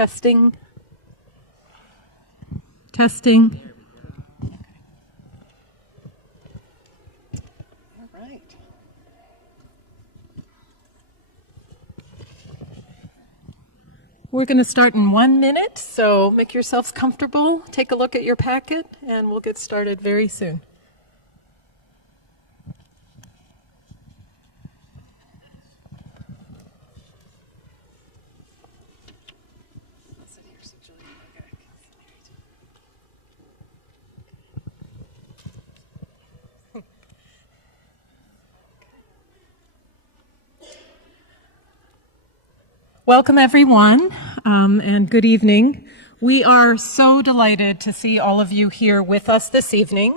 Testing. Testing. All right. We're going to start in 1 minute, so make yourselves comfortable. Take a look at your packet, and we'll get started very soon. Welcome, everyone, and good evening. We are so delighted to see all of you here with us this evening,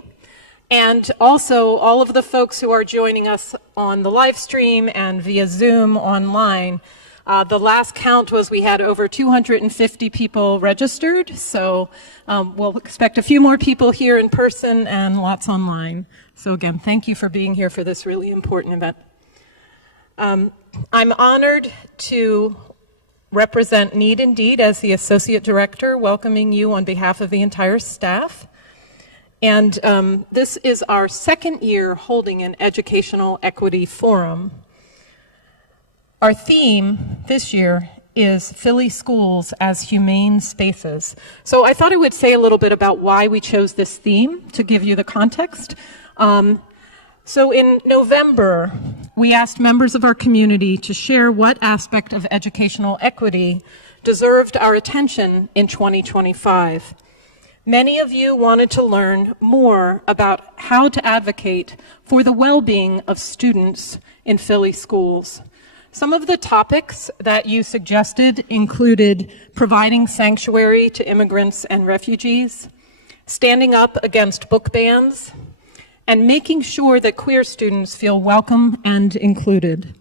and also all of the folks who are joining us on the live stream and via Zoom online. The last count was we had over 250 people registered, so we'll expect a few more people here in person and lots online. So again, thank you for being here for this really important event. I'm honored to represent Need Indeed as the Associate Director, welcoming you on behalf of the entire staff. And this is our second year holding an Educational Equity Forum. Our theme this year is Philly Schools as Humane Spaces. So I thought I would say a little bit about why we chose this theme to give you the context. So in November, we asked members of our community to share what aspect of educational equity deserved our attention in 2025. Many of you wanted to learn more about how to advocate for the well-being of students in Philly schools. Some of the topics that you suggested included providing sanctuary to immigrants and refugees, standing up against book bans, and making sure that queer students feel welcome and included.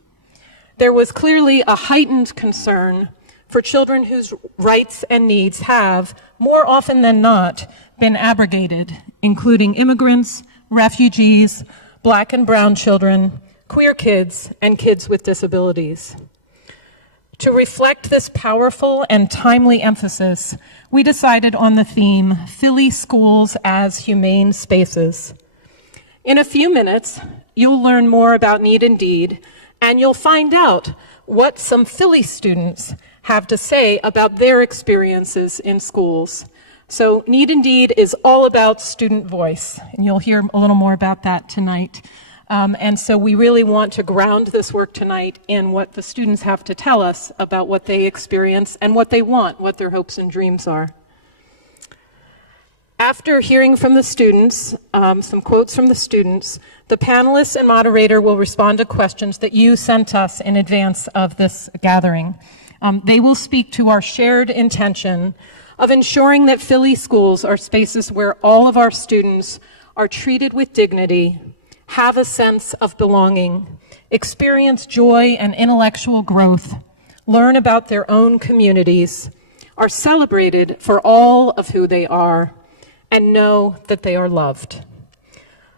There was clearly a heightened concern for children whose rights and needs have, more often than not, been abrogated, including immigrants, refugees, Black and brown children, queer kids, and kids with disabilities. To reflect this powerful and timely emphasis, we decided on the theme, Philly Schools as Humane Spaces. In a few minutes, you'll learn more about Need Indeed, and you'll find out what some Philly students have to say about their experiences in schools. So Need Indeed is all about student voice, and you'll hear a little more about that tonight. And so we really want to ground this work tonight in what the students have to tell us about what they experience and what they want, what their hopes and dreams are. After hearing from the students, some quotes from the students, the panelists and moderator will respond to questions that you sent us in advance of this gathering. They will speak to our shared intention of ensuring that Philly schools are spaces where all of our students are treated with dignity, have a sense of belonging, experience joy and intellectual growth, learn about their own communities, are celebrated for all of who they are, and know that they are loved.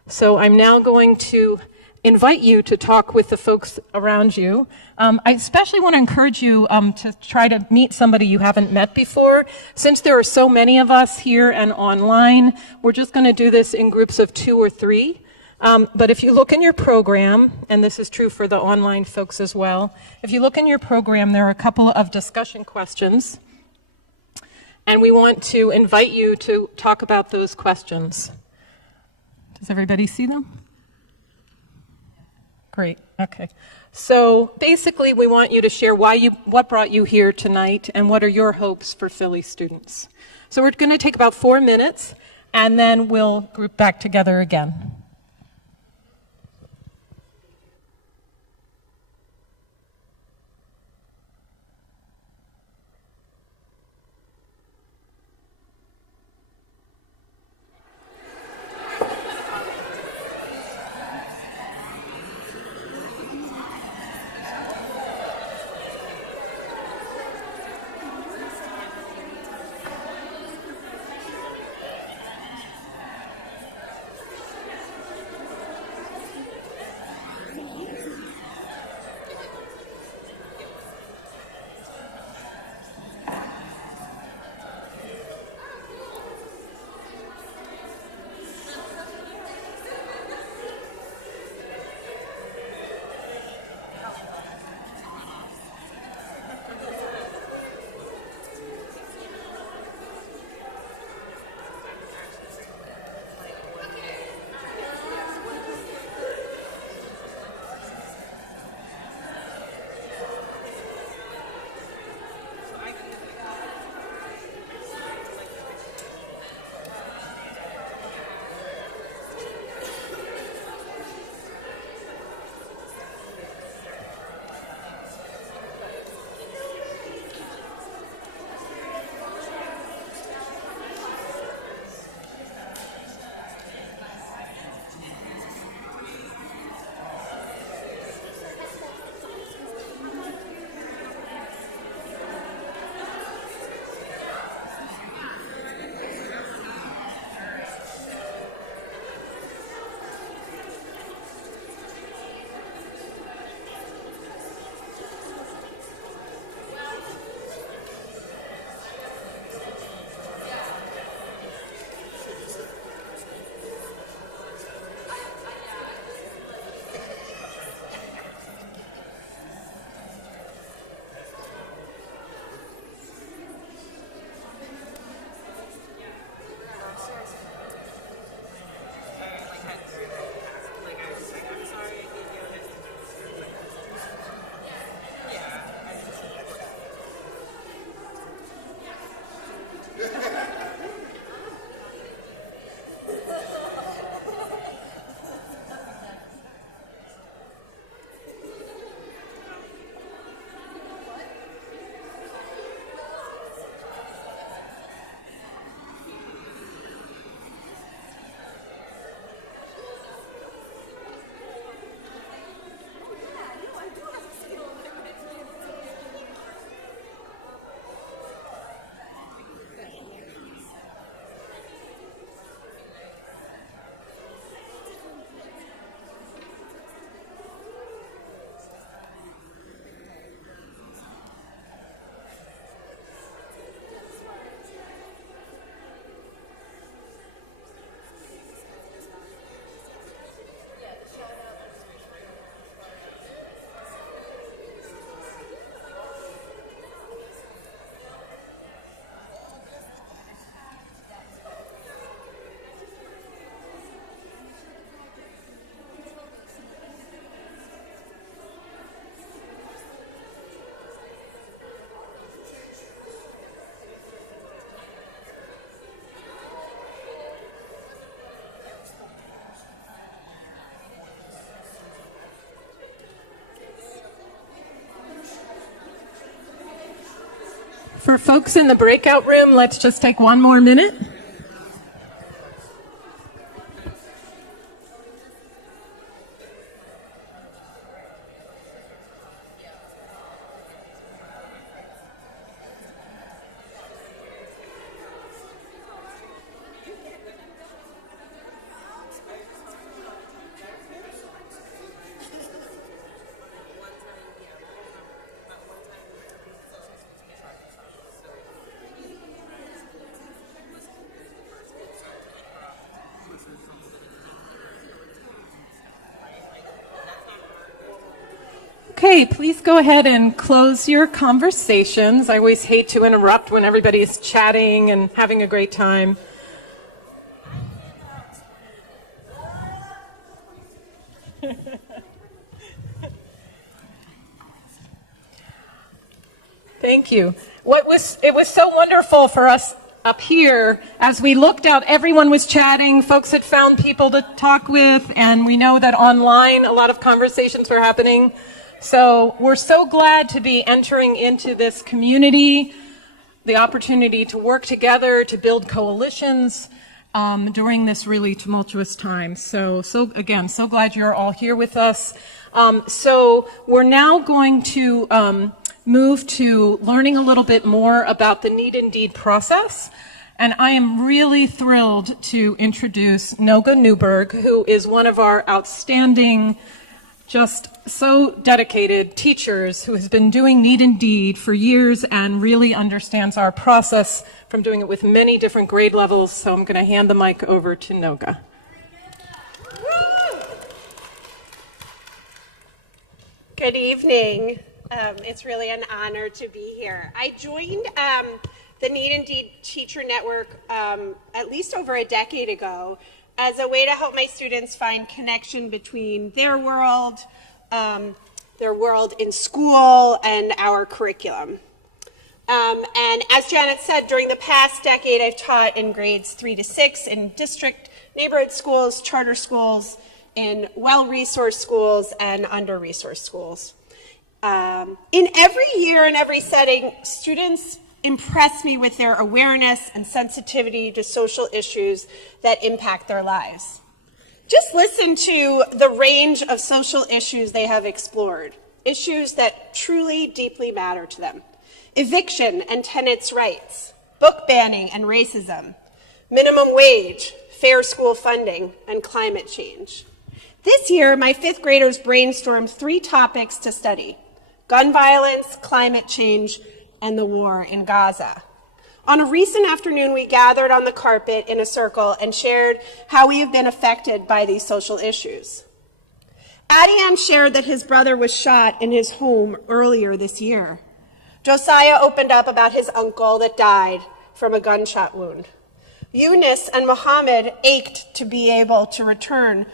So I'm now going to invite you to talk with the folks around you. I especially want to encourage you to try to meet somebody you haven't met before. Since there are so many of us here and online, we're just going to do this in groups of 2 or 3. But if you look in your program, and this is true for the online folks as well, if you look in your program, there are a couple of discussion questions. And we want to invite you to talk about those questions. Does everybody see them? Great, okay. So basically we want you to share what brought you here tonight and what are your hopes for Philly students. So we're going to take about 4 minutes and then we'll group back together again. For folks in the breakout room, let's just take one more minute. Okay, please go ahead and close your conversations. I always hate to interrupt when everybody's chatting and having a great time. Thank you. It was so wonderful for us up here. As we looked out, everyone was chatting. Folks had found people to talk with, and we know that online a lot of conversations were happening. So we're so glad to be entering into this community, the opportunity to work together, to build coalitions during this really tumultuous time. So again, so glad you're all here with us. So we're now going to move to learning a little bit more about the Need and Deed process. And I am really thrilled to introduce Noga Newberg, who is one of our outstanding, just so dedicated teachers who has been doing Need and Deed for years and really understands our process from doing it with many different grade levels. So I'm going to hand the mic over to Noga. Good evening. It's really an honor to be here. I joined the Need and Deed Teacher Network at least over a decade ago as a way to help my students find connection between their world in school, and our curriculum. And as Janet said, during the past decade, I've taught in grades 3 to 6 in district neighborhood schools, charter schools, in well-resourced schools, and under-resourced schools. In every year and every setting, students impress me with their awareness and sensitivity to social issues that impact their lives. Just listen to the range of social issues they have explored, issues that truly deeply matter to them. Eviction and tenants' rights, book banning and racism, minimum wage, fair school funding, and climate change. This year, my 5th graders brainstormed 3 topics to study: gun violence, climate change, and the war in Gaza. On a recent afternoon, we gathered on the carpet in a circle and shared how we have been affected by these social issues. Adiam shared that his brother was shot in his home earlier this year. Josiah opened up about his uncle that died from a gunshot wound. Eunice and Mohammed ached to be able to return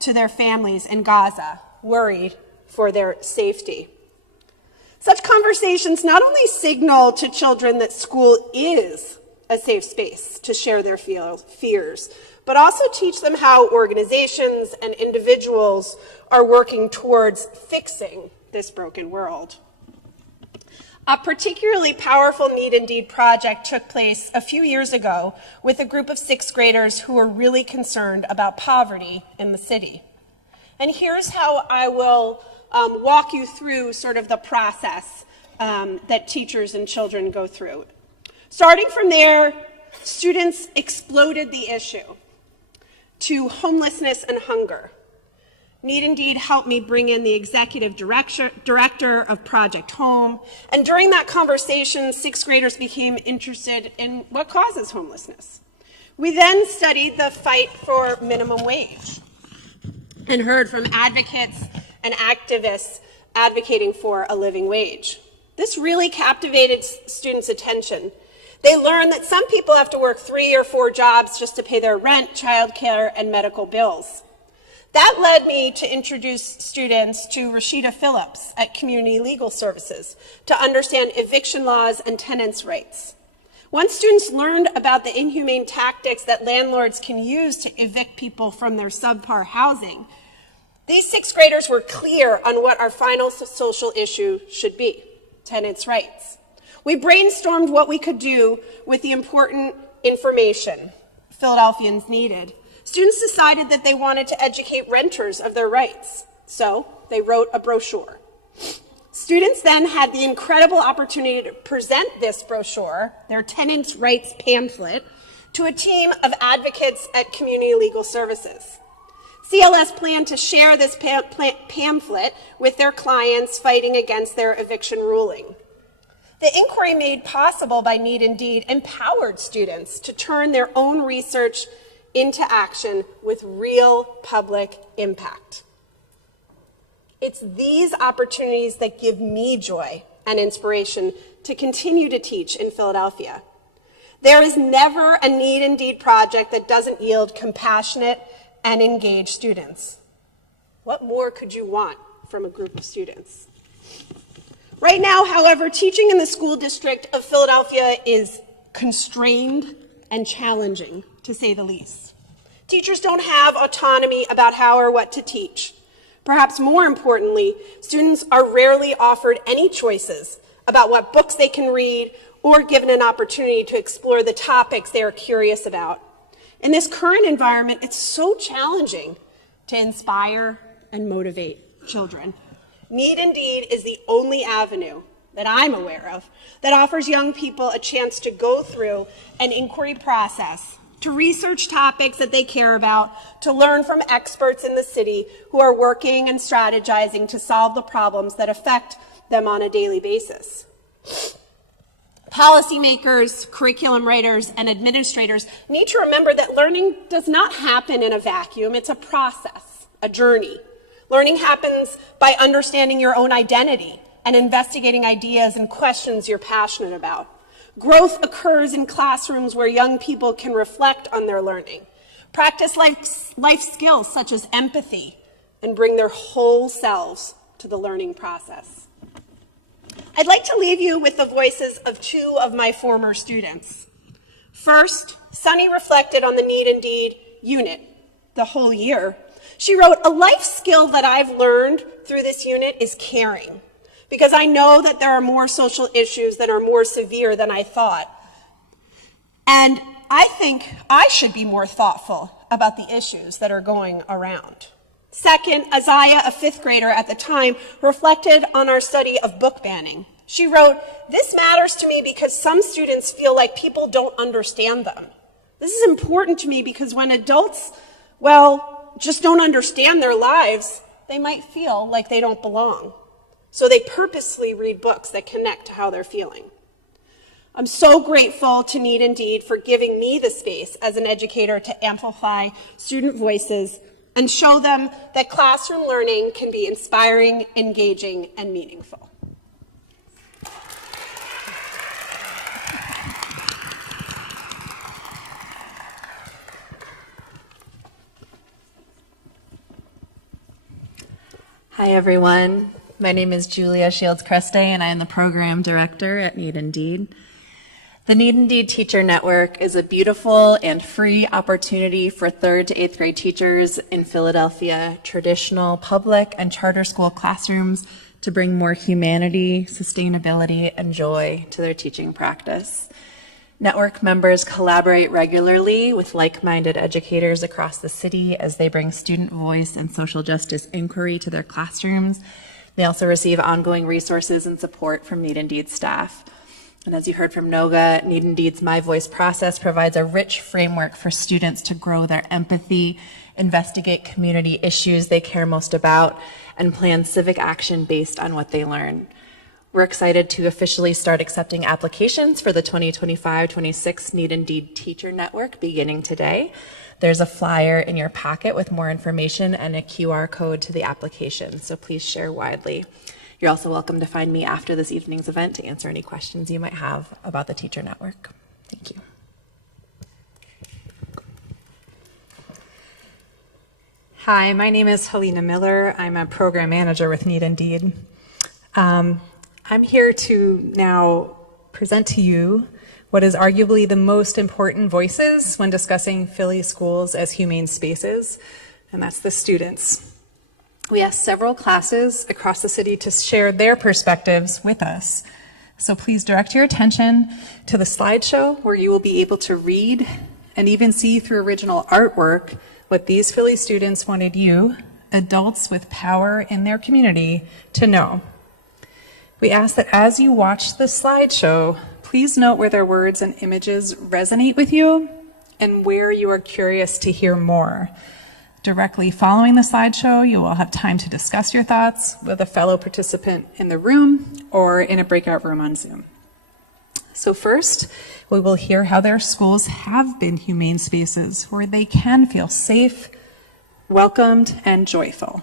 to their families in Gaza, worried for their safety. Such conversations not only signal to children that school is a safe space to share their fears, but also teach them how organizations and individuals are working towards fixing this broken world. A particularly powerful Need and Deed project took place a few years ago with a group of 6th graders who were really concerned about poverty in the city. And here's how I will walk you through sort of the process that teachers and children go through. Starting from there, students exploded the issue to homelessness and hunger. Need and Deed helped me bring in the executive director of Project Home. And during that conversation, 6th graders became interested in what causes homelessness. We then studied the fight for minimum wage and heard from advocates and activists advocating for a living wage. This really captivated students' attention. They learned that some people have to work 3 or 4 jobs just to pay their rent, childcare, and medical bills. That led me to introduce students to Rashida Phillips at Community Legal Services to understand eviction laws and tenants' rights. Once students learned about the inhumane tactics that landlords can use to evict people from their subpar housing, these 6th graders were clear on what our final social issue should be: tenants' rights. We brainstormed what we could do with the important information Philadelphians needed. Students decided that they wanted to educate renters of their rights, so they wrote a brochure. Students then had the incredible opportunity to present this brochure, their tenants' rights pamphlet, to a team of advocates at Community Legal Services. CLS planned to share this pamphlet with their clients fighting against their eviction ruling. The inquiry made possible by Need Indeed empowered students to turn their own research into action with real public impact. It's these opportunities that give me joy and inspiration to continue to teach in Philadelphia. There is never a Need Indeed project that doesn't yield compassionate and engaged students. What more could you want from a group of students? Right now, however, teaching in the school district of Philadelphia is constrained and challenging, to say the least. Teachers don't have autonomy about how or what to teach. Perhaps more importantly, students are rarely offered any choices about what books they can read or given an opportunity to explore the topics they are curious about. In this current environment, it's so challenging to inspire and motivate children. Need Indeed is the only avenue that I'm aware of that offers young people a chance to go through an inquiry process, to research topics that they care about, to learn from experts in the city who are working and strategizing to solve the problems that affect them on a daily basis. Policymakers, curriculum writers, and administrators need to remember that learning does not happen in a vacuum. It's a process, a journey. Learning happens by understanding your own identity and investigating ideas and questions you're passionate about. Growth occurs in classrooms where young people can reflect on their learning, practice life skills such as empathy, and bring their whole selves to the learning process. I'd like to leave you with the voices of two of my former students. First, Sunny reflected on the Need Indeed unit the whole year. She wrote, "A life skill that I've learned through this unit is caring, because I know that there are more social issues that are more severe than I thought. And I think I should be more thoughtful about the issues that are going around." Second, Isaiah, a fifth grader at the time, reflected on our study of book banning. She wrote, "This matters to me because some students feel like people don't understand them. This is important to me because when adults, just don't understand their lives, they might feel like they don't belong. So they purposely read books that connect to how they're feeling." I'm so grateful to Need Indeed for giving me the space as an educator to amplify student voices and show them that classroom learning can be inspiring, engaging, and meaningful. Hi, everyone. My name is Julia Shields-Creste, and I am the Program Director at Need Indeed. The Need Indeed Teacher Network is a beautiful and free opportunity for 3rd to 8th grade teachers in Philadelphia, traditional public and charter school classrooms to bring more humanity, sustainability, and joy to their teaching practice. Network members collaborate regularly with like-minded educators across the city as they bring student voice and social justice inquiry to their classrooms. They also receive ongoing resources and support from Need Indeed staff. And as you heard from Noga, Need Indeed's My Voice process provides a rich framework for students to grow their empathy, investigate community issues they care most about, and plan civic action based on what they learn. We're excited to officially start accepting applications for the 2025-26 Need Indeed Teacher Network beginning today. There's a flyer in your packet with more information and a QR code to the application, so please share widely. You're also welcome to find me after this evening's event to answer any questions you might have about the Teacher Network. Thank you. Hi, my name is Helena Miller. I'm a program manager with Need Indeed. I'm here to now present to you what is arguably the most important voices when discussing Philly schools as humane spaces, and that's the students. We asked several classes across the city to share their perspectives with us. So please direct your attention to the slideshow where you will be able to read and even see through original artwork what these Philly students wanted you, adults with power in their community, to know. We ask that as you watch the slideshow, please note where their words and images resonate with you and where you are curious to hear more. Directly following the slideshow, you will have time to discuss your thoughts with a fellow participant in the room or in a breakout room on Zoom. So first, we will hear how their schools have been humane spaces where they can feel safe, welcomed, and joyful.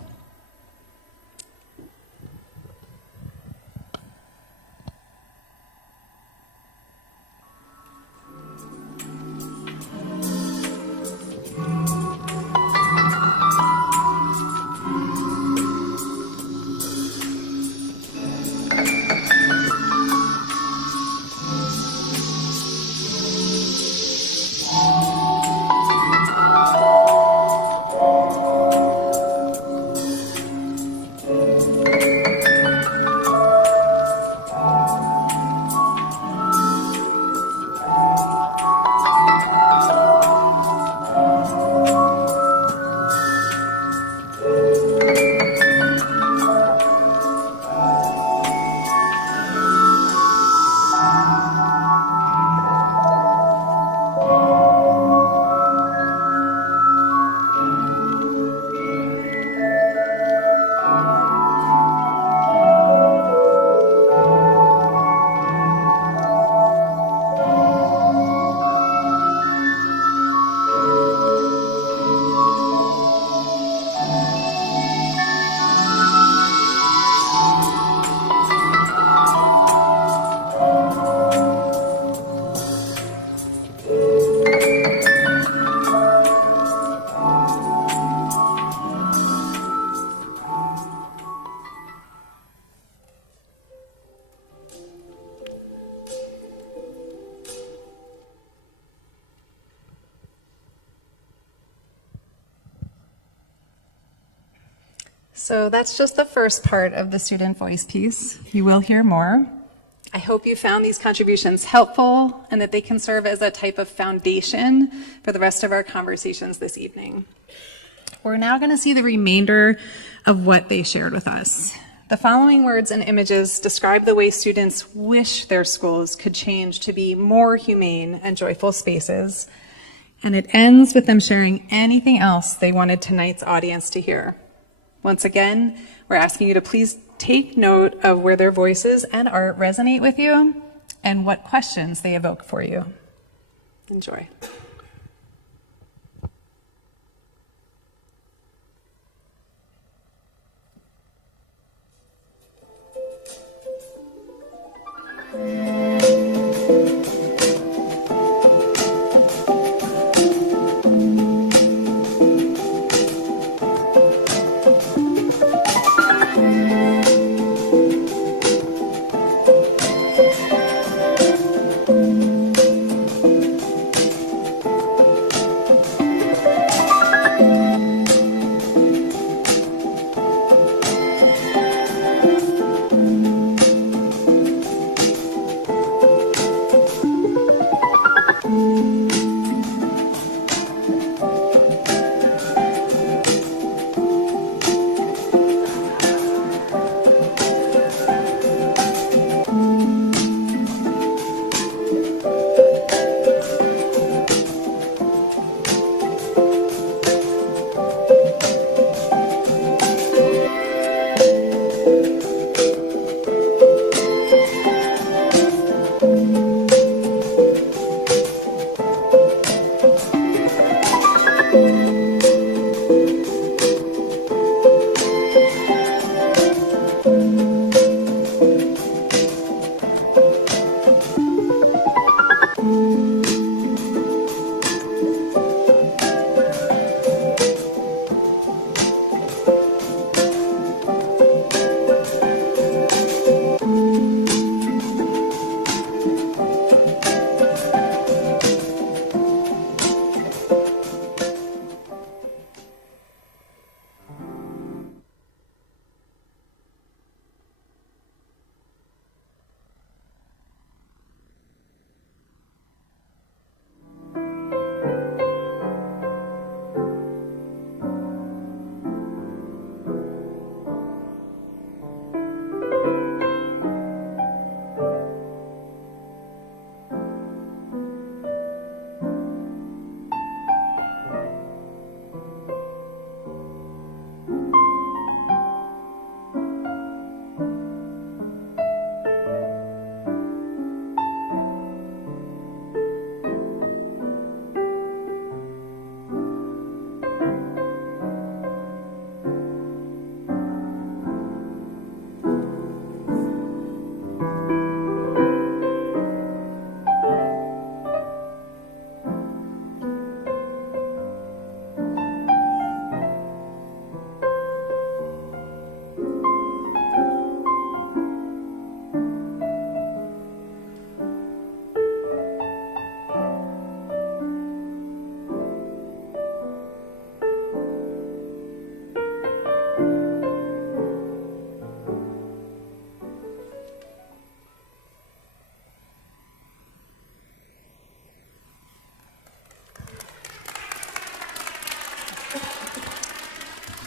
So that's just the first part of the student voice piece. You will hear more. I hope you found these contributions helpful and that they can serve as a type of foundation for the rest of our conversations this evening. We're now going to see the remainder of what they shared with us. The following words and images describe the way students wish their schools could change to be more humane and joyful spaces. And it ends with them sharing anything else they wanted tonight's audience to hear. Once again, we're asking you to please take note of where their voices and art resonate with you and what questions they evoke for you. Enjoy.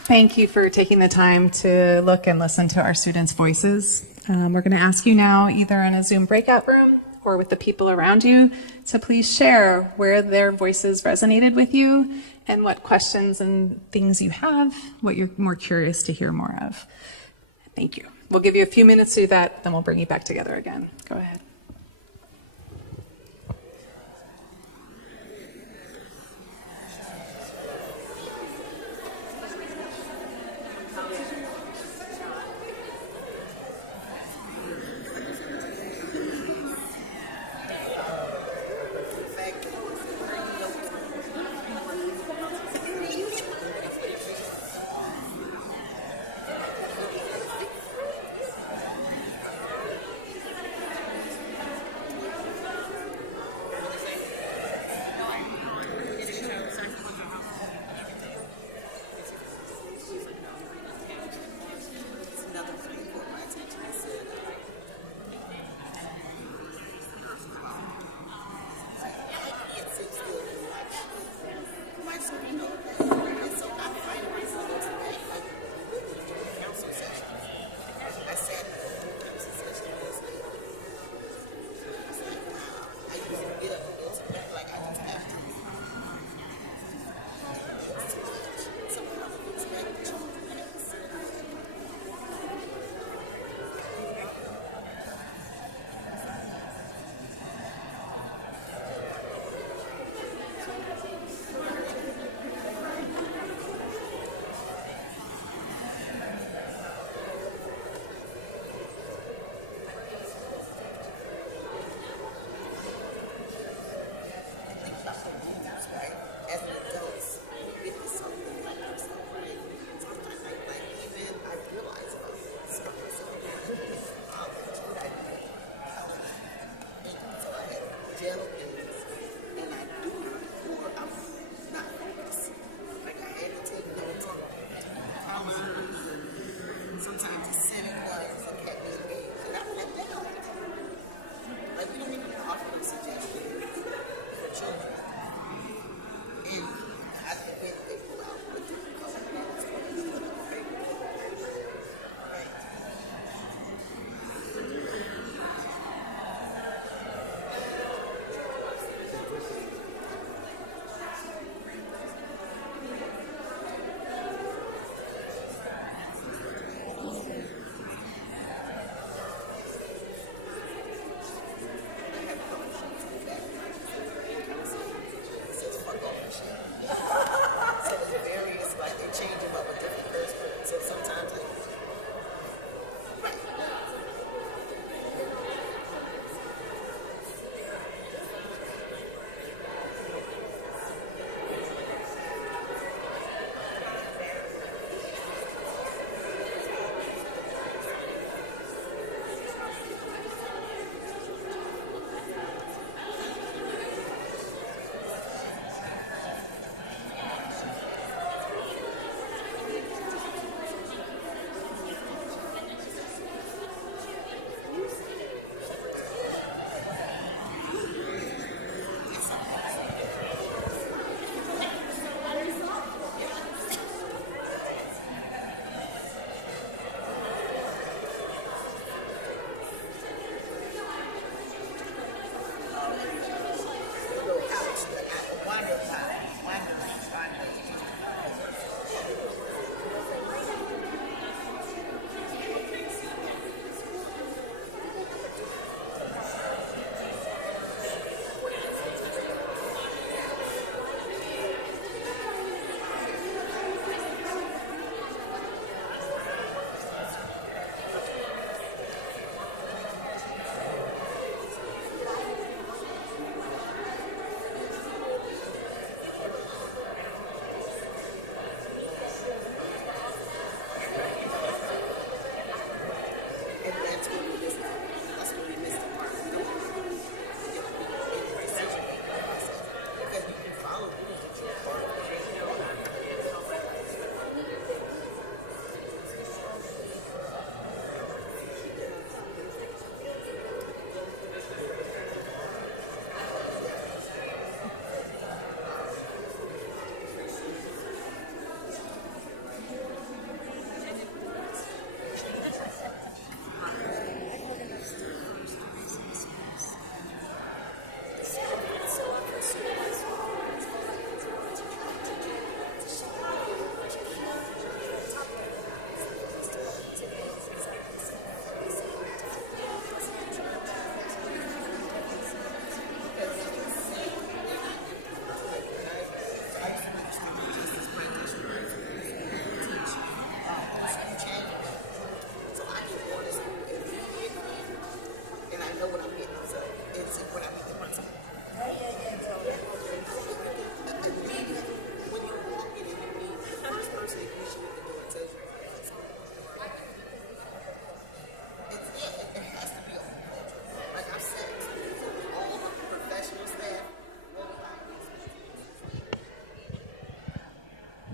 Thank you for taking the time to look and listen to our students' voices. We're going to ask you now, either in a Zoom breakout room or with the people around you, to please share where their voices resonated with you and what questions and things you have, what you're more curious to hear more of. Thank you. We'll give you a few minutes to do that, then we'll bring you back together again. Go ahead.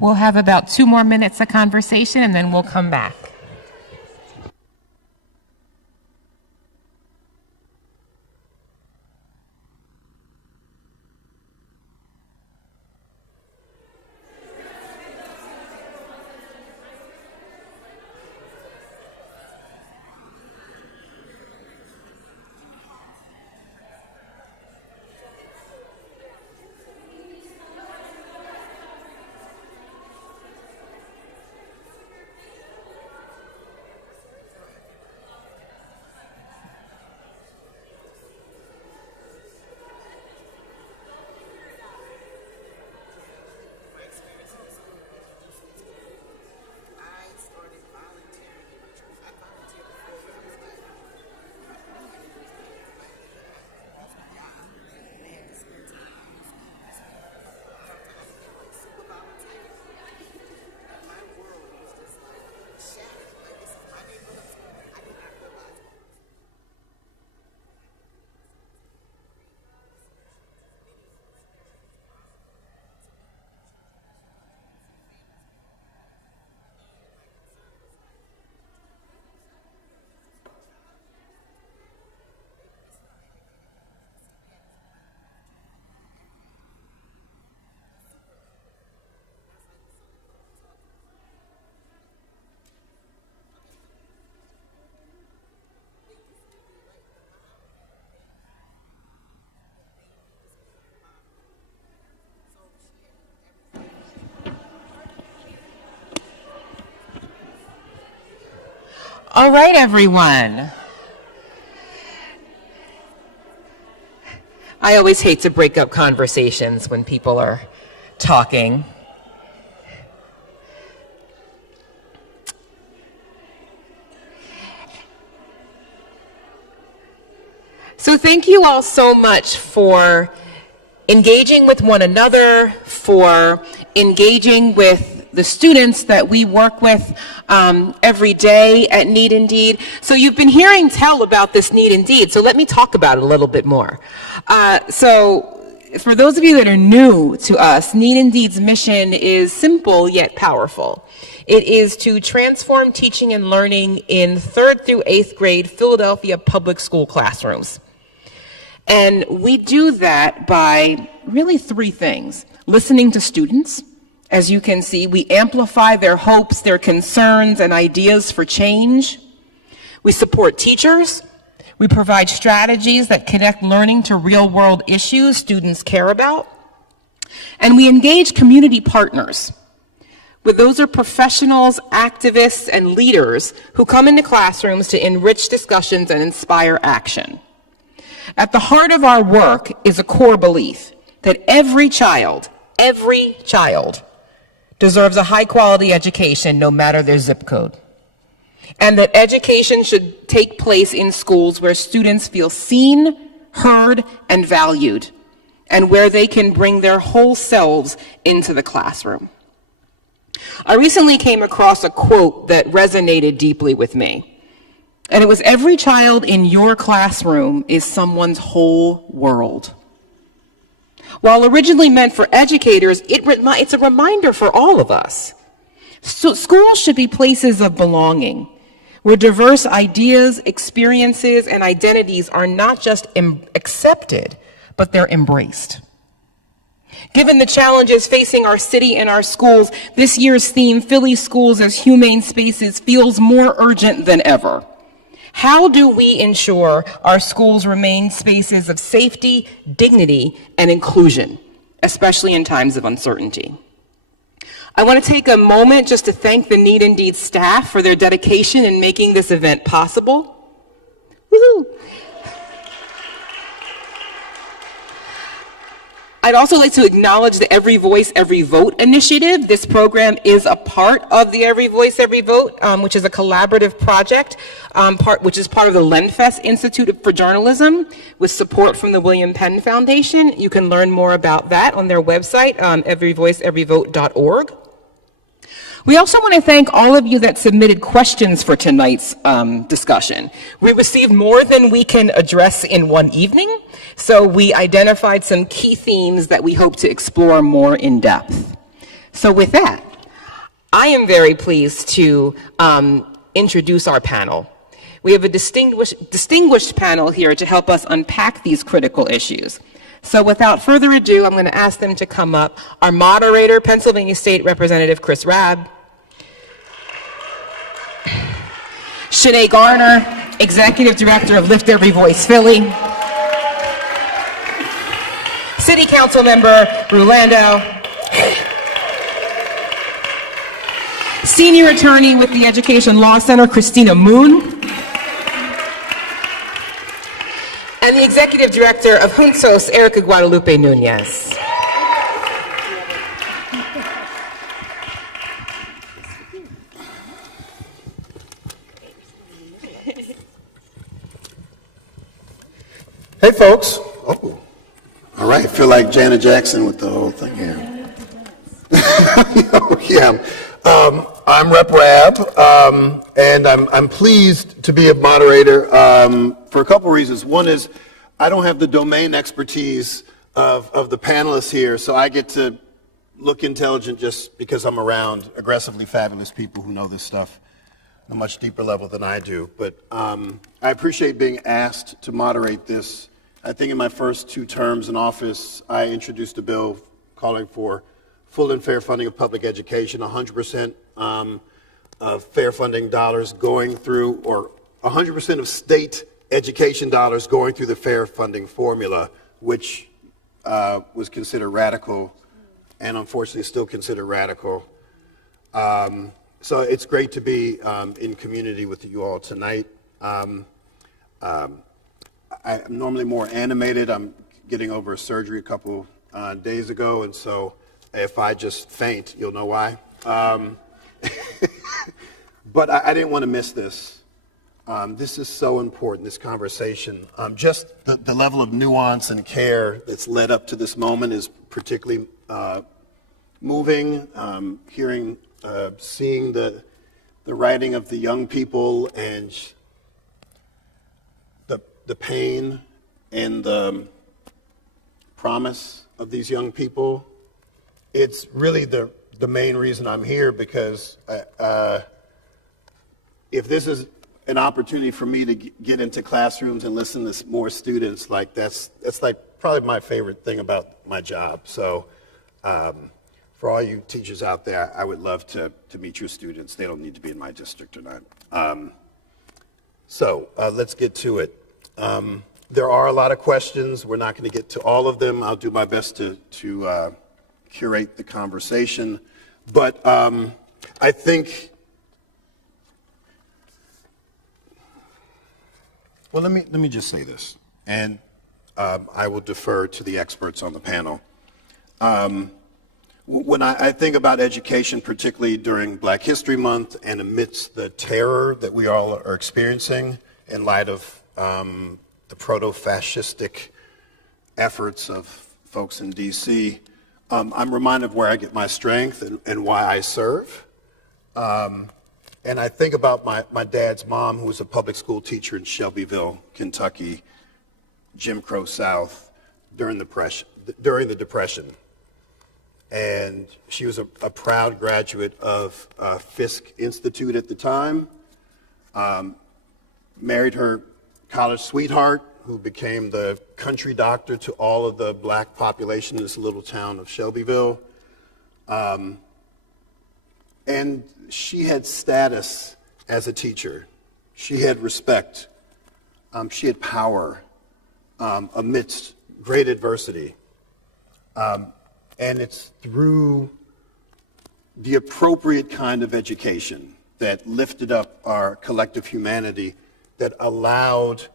We'll have about 2 more minutes of conversation and then we'll come back. All right, everyone. I always hate to break up conversations when people are talking. So thank you all so much for engaging with one another, for engaging with the students that we work with every day at Need Indeed. So you've been hearing tell about this Need Indeed, so let me talk about it a little bit more. So for those of you that are new to us, Need Indeed's mission is simple yet powerful. It is to transform teaching and learning in 3rd through 8th grade Philadelphia public school classrooms. And we do that by really 3 things. Listening to students. As you can see, we amplify their hopes, their concerns, and ideas for change. We support teachers. We provide strategies that connect learning to real-world issues students care about. And we engage community partners. Those are professionals, activists, and leaders who come into classrooms to enrich discussions and inspire action. At the heart of our work is a core belief that every child deserves a high-quality education no matter their zip code. And that education should take place in schools where students feel seen, heard, and valued, and where they can bring their whole selves into the classroom. I recently came across a quote that resonated deeply with me. And it was, "Every child in your classroom is someone's whole world." While originally meant for educators, it's a reminder for all of us. So schools should be places of belonging, where diverse ideas, experiences, and identities are not just accepted, but they're embraced. Given the challenges facing our city and our schools, this year's theme, Philly Schools as Humane Spaces, feels more urgent than ever. How do we ensure our schools remain spaces of safety, dignity, and inclusion, especially in times of uncertainty? I want to take a moment just to thank the Need Indeed staff for their dedication in making this event possible. Woohoo! I'd also like to acknowledge the Every Voice, Every Vote initiative. This program is a part of the Every Voice, Every Vote, which is a collaborative project, which is part of the Lenfest Institute for Journalism, with support from the William Penn Foundation. You can learn more about that on their website, everyvoiceeveryvote.org. We also want to thank all of you that submitted questions for tonight's discussion. We received more than we can address in one evening, so we identified some key themes that we hope to explore more in depth. So with that, I am very pleased to introduce our panel. We have a distinguished panel here to help us unpack these critical issues. So without further ado, I'm going to ask them to come up. Our moderator, Pennsylvania State Representative Chris Rabb. Shanae Garner, Executive Director of Lift Every Voice Philly. City Council Member Rolando. Senior Attorney with the Education Law Center, Christina Moon. And the Executive Director of Juntos, Erica Guadalupe Nunez. Hey, folks. Oh, all right. I feel like Janet Jackson with the whole thing here. Yeah. I'm Rep. Rabb, and I'm pleased to be a moderator for a couple reasons. One is I don't have the domain expertise of the panelists here, so I get to look intelligent just because I'm around aggressively fabulous people who know this stuff on a much deeper level than I do. But I appreciate being asked to moderate this. I think in my first 2 terms in office, I introduced a bill calling for full and fair funding of public education, 100% of fair funding dollars going through, or 100% of state education dollars going through the fair funding formula, which was considered radical and unfortunately still considered radical. So it's great to be in community with you all tonight. I'm normally more animated. I'm getting over a surgery a couple days ago, and so if I just faint, you'll know why. But I didn't want to miss this. This is so important, this conversation. Just the level of nuance and care that's led up to this moment is particularly moving. Seeing the writing of the young people and the pain and the promise of these young people. It's really the main reason I'm here, because if this is an opportunity for me to get into classrooms and listen to more students, like that's like probably my favorite thing about my job. So for all you teachers out there, I would love to meet your students. They don't need to be in my district or not. So let's get to it. There are a lot of questions. We're not going to get to all of them. I'll do my best to curate the conversation. But I think, well, let me just say this, and I will defer to the experts on the panel. When I think about education, particularly during Black History Month and amidst the terror that we all are experiencing in light of the proto-fascistic efforts of folks in DC, I'm reminded of where I get my strength and why I serve. And I think about my dad's mom, who was a public school teacher in Shelbyville, Kentucky, Jim Crow South, during the Depression. And she was a proud graduate of Fisk Institute at the time, married her college sweetheart, who became the country doctor to all of the Black population in this little town of Shelbyville. And she had status as a teacher. She had respect. She had power amidst great adversity. And it's through the appropriate kind of education that lifted up our collective humanity, that allowed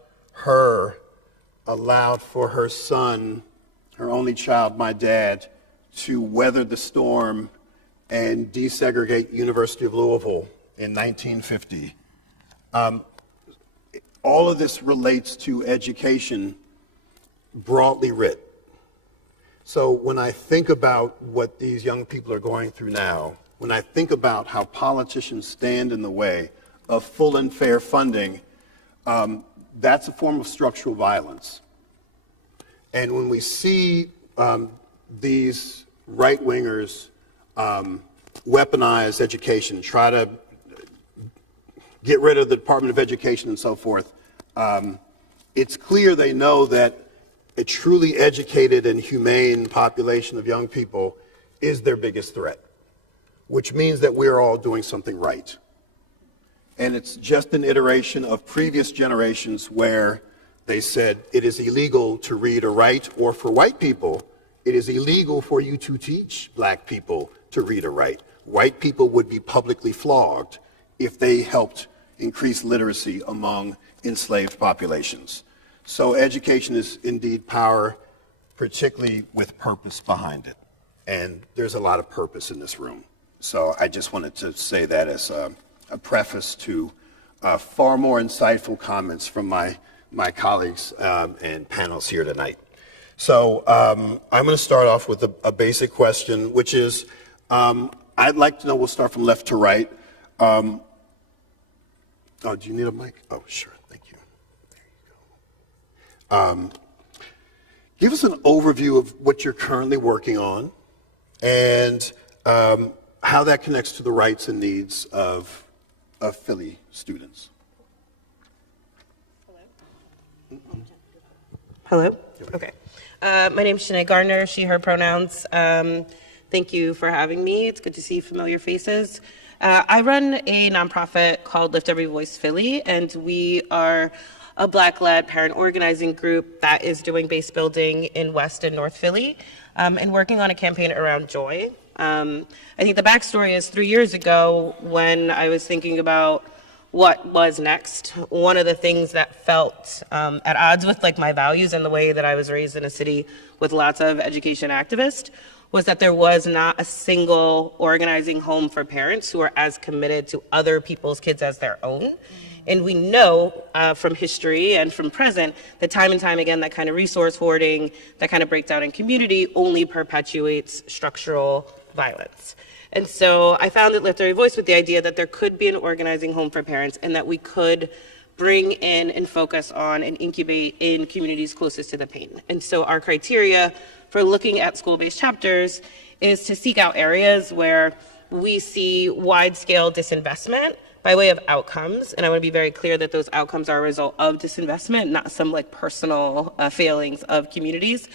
for her son, her only child, my dad, to weather the storm and desegregate University of Louisville in 1950. All of this relates to education broadly writ. So when I think about what these young people are going through now, when I think about how politicians stand in the way of full and fair funding, that's a form of structural violence. And when we see these right-wingers weaponize education, try to get rid of the Department of Education and so forth, it's clear they know that a truly educated and humane population of young people is their biggest threat, which means that we're all doing something right. And it's just an iteration of previous generations where they said it is illegal to read or write, or for white people, it is illegal for you to teach black people to read or write. White people would be publicly flogged if they helped increase literacy among enslaved populations. So education is indeed power, particularly with purpose behind it. And there's a lot of purpose in this room. So I just wanted to say that as a preface to far more insightful comments from my colleagues and panels here tonight. So I'm going to start off with a basic question, which is, I'd like to know, we'll start from left to right. Oh, do you need a mic? Oh, sure, thank you. There you go. Give us an overview of what you're currently working on and how that connects to the rights and needs of Philly students. Hello? Okay. My name is Shanae Gardner, she, her pronouns. Thank you for having me. It's good to see familiar faces. I run a nonprofit called Lift Every Voice Philly, and we are a Black-led parent organizing group that is doing base building in West and North Philly and working on a campaign around joy. I think the backstory is 3 years ago when I was thinking about what was next. One of the things that felt at odds with like my values and the way that I was raised in a city with lots of education activists was that there was not a single organizing home for parents who are as committed to other people's kids as their own. And we know from history and from present that time and time again, that kind of resource hoarding, that kind of breakdown in community only perpetuates structural violence. And so I founded Lift Every Voice with the idea that there could be an organizing home for parents and that we could bring in and focus on and incubate in communities closest to the pain. And so our criteria for looking at school-based chapters is to seek out areas where we see wide-scale disinvestment by way of outcomes. And I want to be very clear that those outcomes are a result of disinvestment, not some like personal failings of communities.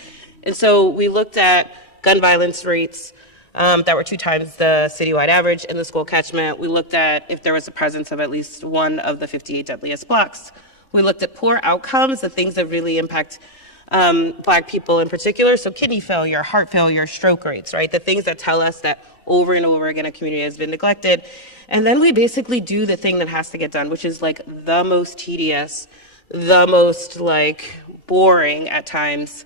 And so we looked at gun violence rates that were 2 times the citywide average in the school catchment. We looked at if there was a presence of at least one of the 58 deadliest blocks. We looked at poor outcomes, the things that really impact Black people in particular. So kidney failure, heart failure, stroke rates, right? The things that tell us that over and over again a community has been neglected. And then we basically do the thing that has to get done, which is like the most tedious, the most like boring at times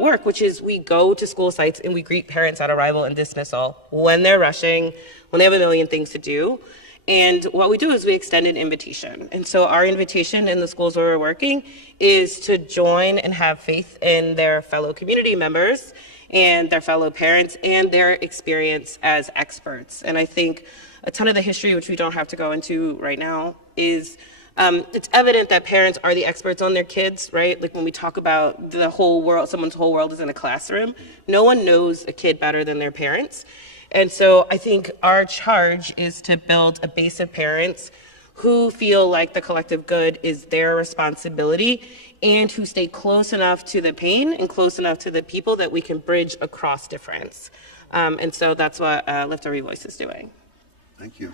work, which is we go to school sites and we greet parents at arrival and dismissal when they're rushing, when they have a million things to do. And what we do is we extend an invitation. And so our invitation in the schools where we're working is to join and have faith in their fellow community members and their fellow parents and their experience as experts. And I think a ton of the history, which we don't have to go into right now, is it's evident that parents are the experts on their kids, right? Like when we talk about the whole world, someone's whole world is in a classroom, no one knows a kid better than their parents. And so I think our charge is to build a base of parents who feel like the collective good is their responsibility and who stay close enough to the pain and close enough to the people that we can bridge across difference. And so that's what Lift Every Voice is doing. Thank you.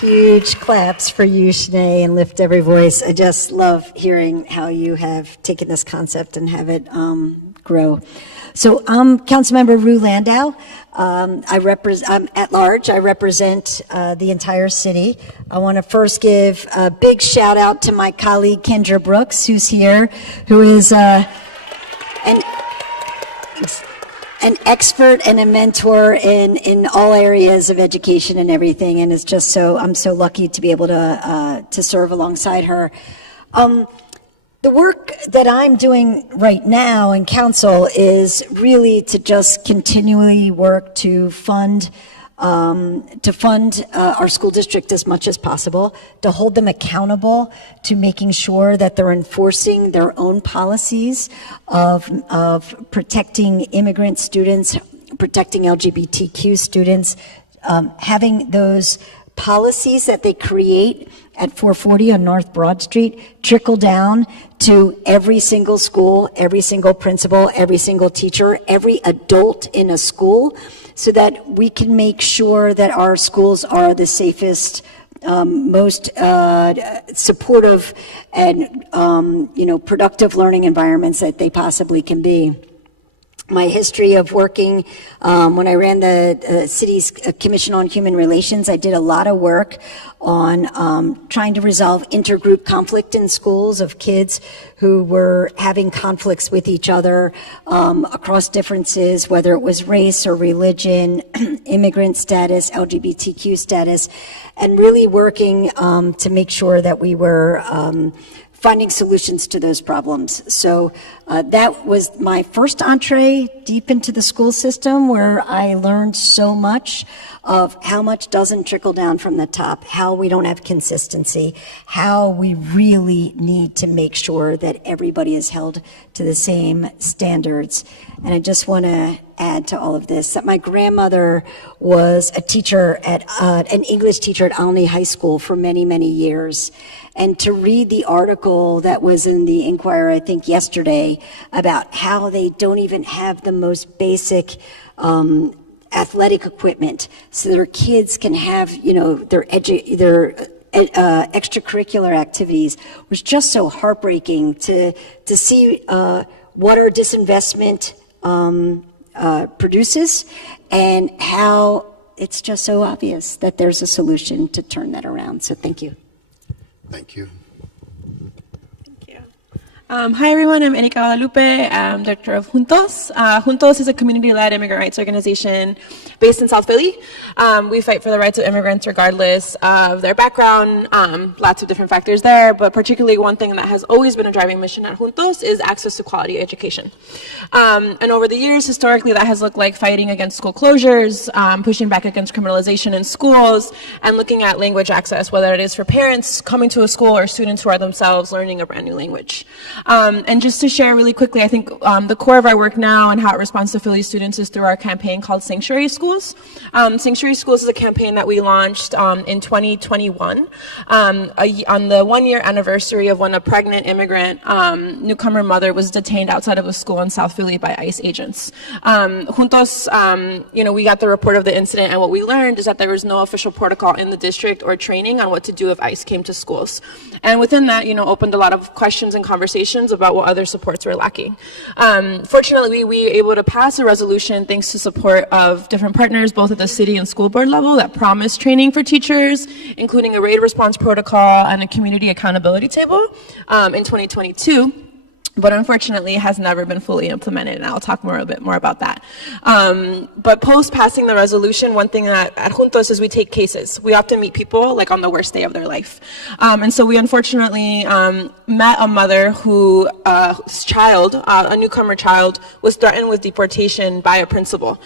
Huge claps for you, Shanae, and Lift Every Voice. I just love hearing how you have taken this concept and have it grow. So I'm Councilmember Rue Landau. I'm at large. I represent the entire city. I want to first give a big shout out to my colleague Kendra Brooks, who's here, who is an expert and a mentor in all areas of education and everything, and it's just I'm so lucky to be able to serve alongside her. The work that I'm doing right now in council is really to just continually work to fund our school district as much as possible, to hold them accountable to making sure that they're enforcing their own policies of protecting immigrant students protecting LGBTQ students, having those policies that they create at 440 on North Broad Street trickle down to every single school, every single principal, every single teacher, every adult in a school, so that we can make sure that our schools are the safest, most supportive and productive learning environments that they possibly can be. My history of working, when I ran the city's Commission on Human Relations, I did a lot of work on trying to resolve intergroup conflict in schools of kids who were having conflicts with each other across differences, whether it was race or religion, immigrant status, LGBTQ status, and really working to make sure that we were finding solutions to those problems. So that was my first entree deep into the school system, where I learned so much of how much doesn't trickle down from the top, how we don't have consistency, how we really need to make sure that everybody is held to the same standards. And I just want to add to all of this that my grandmother was a teacher at an English teacher at Alney High School for many, many years. And to read the article that was in the Inquirer, I think yesterday, about how they don't even have the most basic athletic equipment, so their kids can have, their extracurricular activities, was just so heartbreaking to see what our disinvestment produces, and how it's just so obvious that there's a solution to turn that around. So thank you. Thank you. Hi everyone, I'm Erika Guadalupe. I'm director of Juntos. Juntos is a community-led immigrant rights organization based in South Philly. We fight for the rights of immigrants regardless of their background, lots of different factors there, but particularly one thing that has always been a driving mission at Juntos is access to quality education. And over the years, historically, that has looked like fighting against school closures, pushing back against criminalization in schools, and looking at language access, whether it is for parents coming to a school or students who are themselves learning a brand new language. And just to share really quickly, I think the core of our work now and how it responds to Philly students is through our campaign called Sanctuary Schools. Sanctuary Schools is a campaign that we launched in 2021 on the one-year anniversary of when a pregnant immigrant newcomer mother was detained outside of a school in South Philly by ICE agents. Juntos, we got the report of the incident, and what we learned is that there was no official protocol in the district or training on what to do if ICE came to schools. And within that, opened a lot of questions and conversations about what other supports were lacking. Fortunately, we were able to pass a resolution thanks to support of different partners, both at the city and school board level, that promised training for teachers, including a raid response protocol and a community accountability table in 2022. But unfortunately, it has never been fully implemented, and I'll talk a bit more about that. But post passing the resolution, one thing that at Juntos is we take cases. We often meet people like on the worst day of their life. And so we unfortunately met a mother whose child, a newcomer child, was threatened with deportation by a principal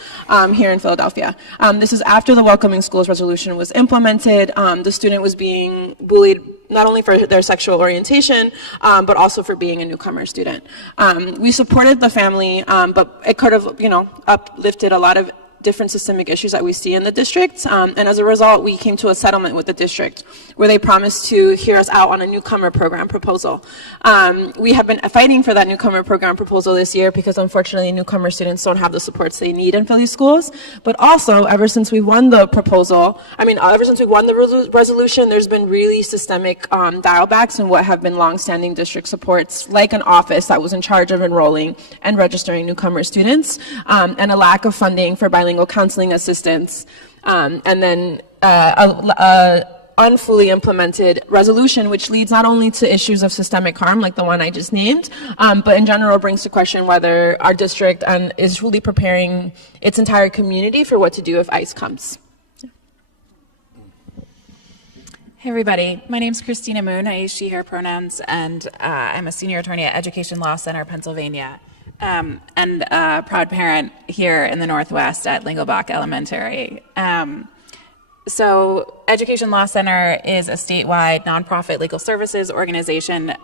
here in Philadelphia. This is after the Welcoming Schools resolution was implemented. The student was being bullied not only for their sexual orientation, but also for being a newcomer student. We supported the family, but it could have, uplifted a lot of different systemic issues that we see in the district. And as a result, we came to a settlement with the district where they promised to hear us out on a newcomer program proposal. We have been fighting for that newcomer program proposal this year because unfortunately newcomer students don't have the supports they need in Philly schools. But also, ever since we won the proposal, ever since we won the resolution, there's been really systemic dialbacks in what have been longstanding district supports, like an office that was in charge of enrolling and registering newcomer students, and a lack of funding for bilingual counseling assistance, and then a unfully implemented resolution, which leads not only to issues of systemic harm, like the one I just named, but in general brings to question whether our district is truly preparing its entire community for what to do if ICE comes. Hey everybody, my name is Christina Moon. I use she, her pronouns, and I'm a senior attorney at Education Law Center, Pennsylvania. And a proud parent here in the Northwest at Lingelbach Elementary. So Education Law Center is a statewide nonprofit legal services organization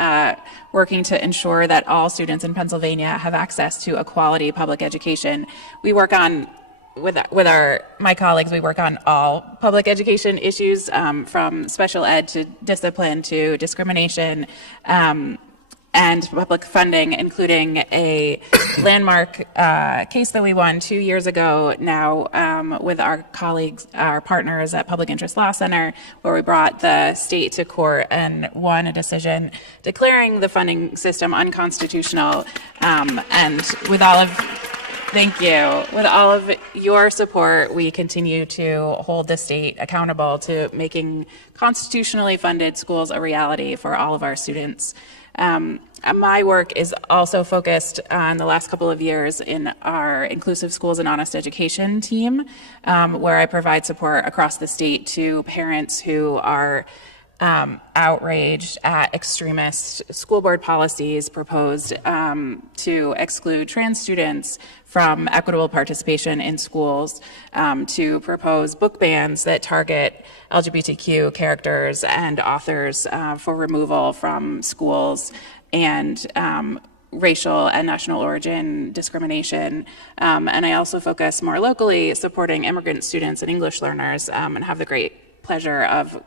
working to ensure that all students in Pennsylvania have access to a quality public education. We work on my colleagues, we work on all public education issues, from special ed to discipline to discrimination, and public funding, including a landmark case that we won 2 years ago now with our colleagues, our partners at Public Interest Law Center, where we brought the state to court and won a decision declaring the funding system unconstitutional. And with all of Thank you. With all of your support, we continue to hold the state accountable to making constitutionally funded schools a reality for all of our students. My work is also focused on the last couple of years in our Inclusive Schools and Honest Education team, where I provide support across the state to parents who are outraged at extremist school board policies proposed to exclude trans students from equitable participation in schools, to propose book bans that target LGBTQ characters and authors for removal from schools, and racial and national origin discrimination. And I also focus more locally supporting immigrant students and English learners, and have the great pleasure of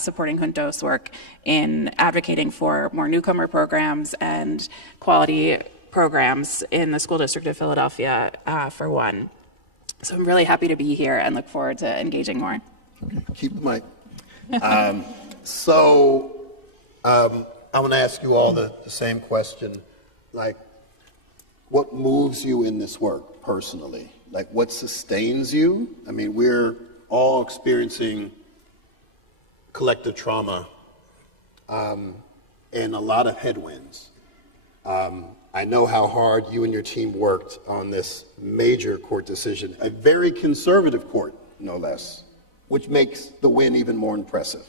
supporting Juntos' work in advocating for more newcomer programs and quality programs in the School District of Philadelphia, for one. So I'm really happy to be here and look forward to engaging more. Okay, keep the mic. I want to ask you all the same question. Like, what moves you in this work personally? Like, what sustains you? I mean, we're all experiencing collective trauma and a lot of headwinds. I know how hard you and your team worked on this major court decision, a very conservative court, no less, which makes the win even more impressive.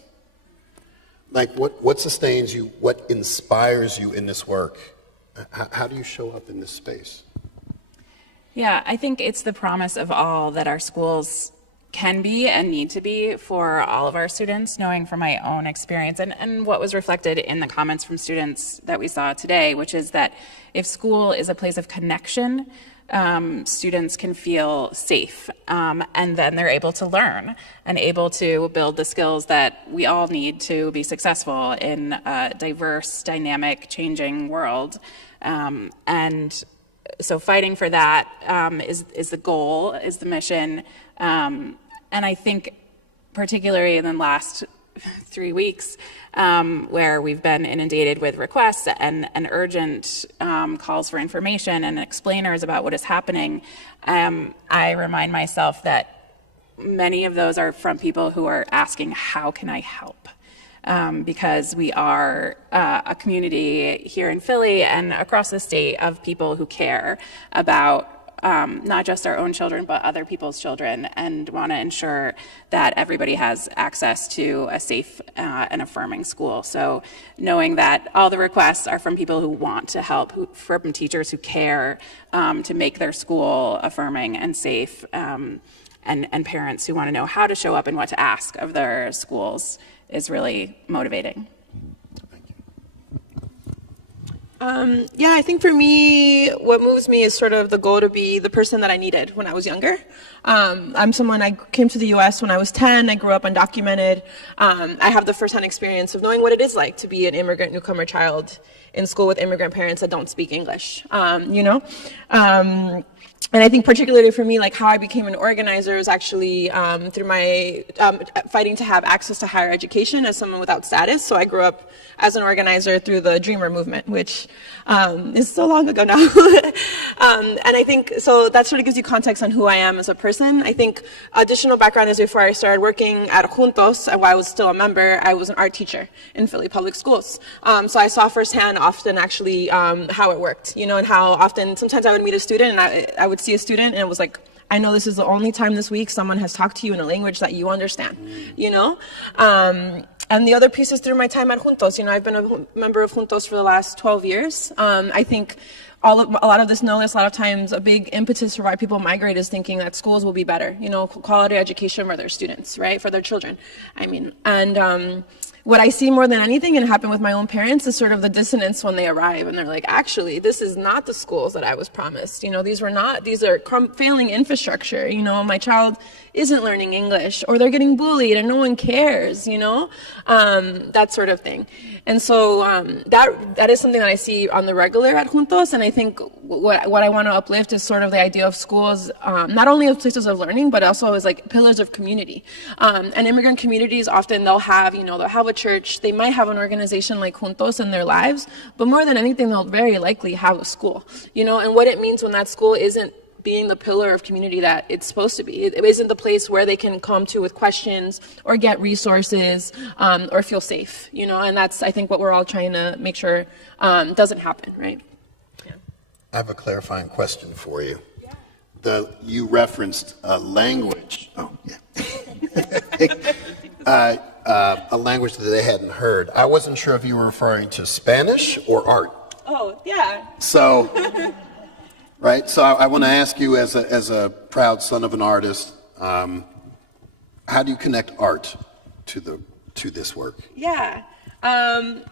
Like, what sustains you? What inspires you in this work? How do you show up in this space? Yeah, I think it's the promise of all that our schools can be and need to be for all of our students, knowing from my own experience and what was reflected in the comments from students that we saw today, which is that if school is a place of connection, students can feel safe, and then they're able to learn and able to build the skills that we all need to be successful in a diverse, dynamic, changing world. And so fighting for that is the goal, is the mission. And I think particularly in the last 3 weeks, where we've been inundated with requests and urgent calls for information and explainers about what is happening, I remind myself that many of those are from people who are asking, how can I help? Because we are a community here in Philly and across the state of people who care about not just our own children, but other people's children, and want to ensure that everybody has access to a safe and affirming school. So knowing that all the requests are from people who want to help, from teachers who care to make their school affirming and safe, and parents who want to know how to show up and what to ask of their schools is really motivating. Yeah, I think for me, what moves me is sort of the goal to be the person that I needed when I was younger. I came to the US when I was 10, I grew up undocumented. I have the firsthand experience of knowing what it is like to be an immigrant newcomer child in school with immigrant parents that don't speak English, And I think particularly for me, like how I became an organizer is actually through my fighting to have access to higher education as someone without status. So I grew up as an organizer through the Dreamer movement, which is so long ago now. And I think, so that sort of gives you context on who I am as a person. I think additional background is before I started working at Juntos, while I was still a member, I was an art teacher in Philly Public Schools. So I saw firsthand often actually how it worked, and how often, sometimes I would meet a student and I would see a student and it was like, I know this is the only time this week someone has talked to you in a language that you understand, And the other piece is through my time at Juntos. I've been a member of Juntos for the last 12 years. I think a lot of this knowledge, a lot of times a big impetus for why people migrate is thinking that schools will be better, quality education for their students, right, for their children. what I see more than anything, and it happened with my own parents, is sort of the dissonance when they arrive and they're like, actually, this is not the schools that I was promised. These are failing infrastructure. My child isn't learning English, or they're getting bullied and no one cares, that sort of thing. And so that is something that I see on the regular at Juntos, and I think what I want to uplift is sort of the idea of schools, not only as places of learning, but also as like pillars of community. And immigrant communities, often they'll have a church, they might have an organization like Juntos in their lives, but more than anything, they'll very likely have a school, and what it means when that school isn't being the pillar of community that it's supposed to be. It isn't the place where they can come to with questions or get resources or feel safe, and that's, I think, what we're all trying to make sure doesn't happen, right? Yeah. I have a clarifying question for you. Yeah. You referenced language. Oh, yeah. A language that they hadn't heard. I wasn't sure if you were referring to Spanish or art. Oh, yeah. So... Right, so I want to ask you, as a proud son of an artist, how do you connect art to this work? Yeah,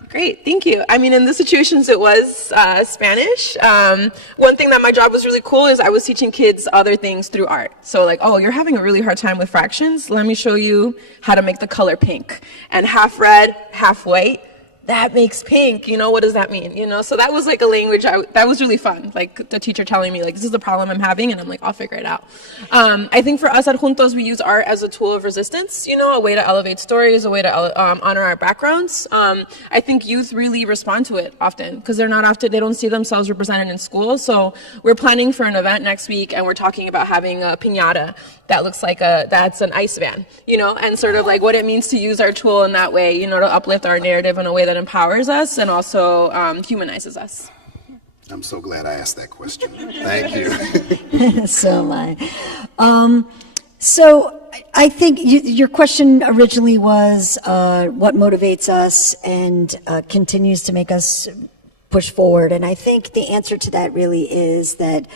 great, thank you. I mean, in the situations it was Spanish. One thing that my job was really cool is I was teaching kids other things through art. So like, oh, you're having a really hard time with fractions? Let me show you how to make the color pink. And half red, half white. That makes pink, what does that mean? So that was like a language, that was really fun. Like the teacher telling me like, this is the problem I'm having, and I'm like, I'll figure it out. I think for us at Juntos, we use art as a tool of resistance, a way to elevate stories, a way to honor our backgrounds. I think youth really respond to it often, because they don't see themselves represented in school. So we're planning for an event next week, and we're talking about having a piñata that looks like that's an ice van, and sort of like what it means to use our tool in that way, to uplift our narrative in a way that empowers us and also humanizes us. I'm so glad I asked that question. Thank you. So am I. So I think your question originally was what motivates us and continues to make us push forward. And I think the answer to that really is that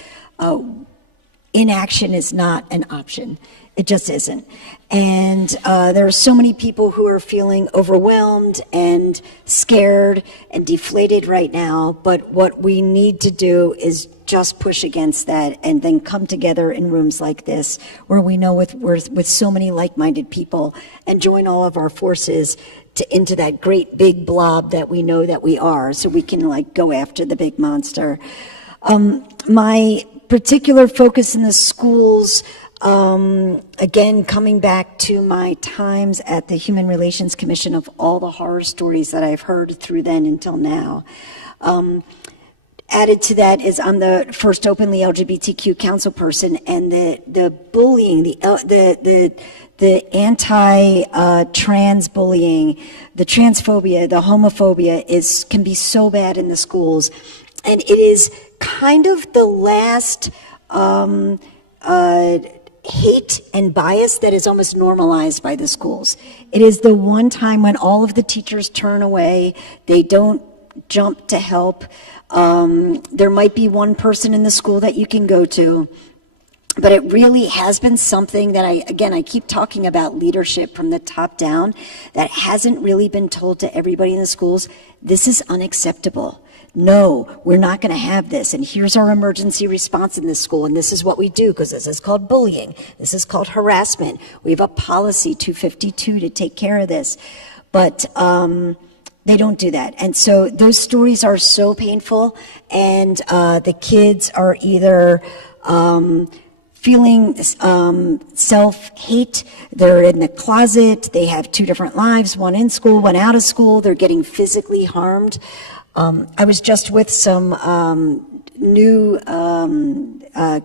inaction is not an option. It just isn't. And there are so many people who are feeling overwhelmed and scared and deflated right now. But what we need to do is just push against that and then come together in rooms like this where we know with so many like-minded people and join all of our forces into that great big blob that we know that we are, so we can like go after the big monster. My particular focus in the schools, again, coming back to my times at the Human Relations Commission, of all the horror stories that I've heard through then until now. Added to that is I'm the first openly LGBTQ council person, and the bullying, the anti-trans bullying, the transphobia, the homophobia can be so bad in the schools. And it is kind of the last hate and bias that is almost normalized by the schools. It is the one time when all of the teachers turn away, they don't jump to help. There might be one person in the school that you can go to, but it really has been something that I keep talking about leadership from the top down that hasn't really been told to everybody in the schools. This is unacceptable. No, we're not going to have this. And here's our emergency response in this school. And this is what we do, because this is called bullying. This is called harassment. We have a policy 252 to take care of this. But they don't do that. And so those stories are so painful. And the kids are either feeling self-hate. They're in the closet. They have two different lives, one in school, one out of school. They're getting physically harmed. I was just with some new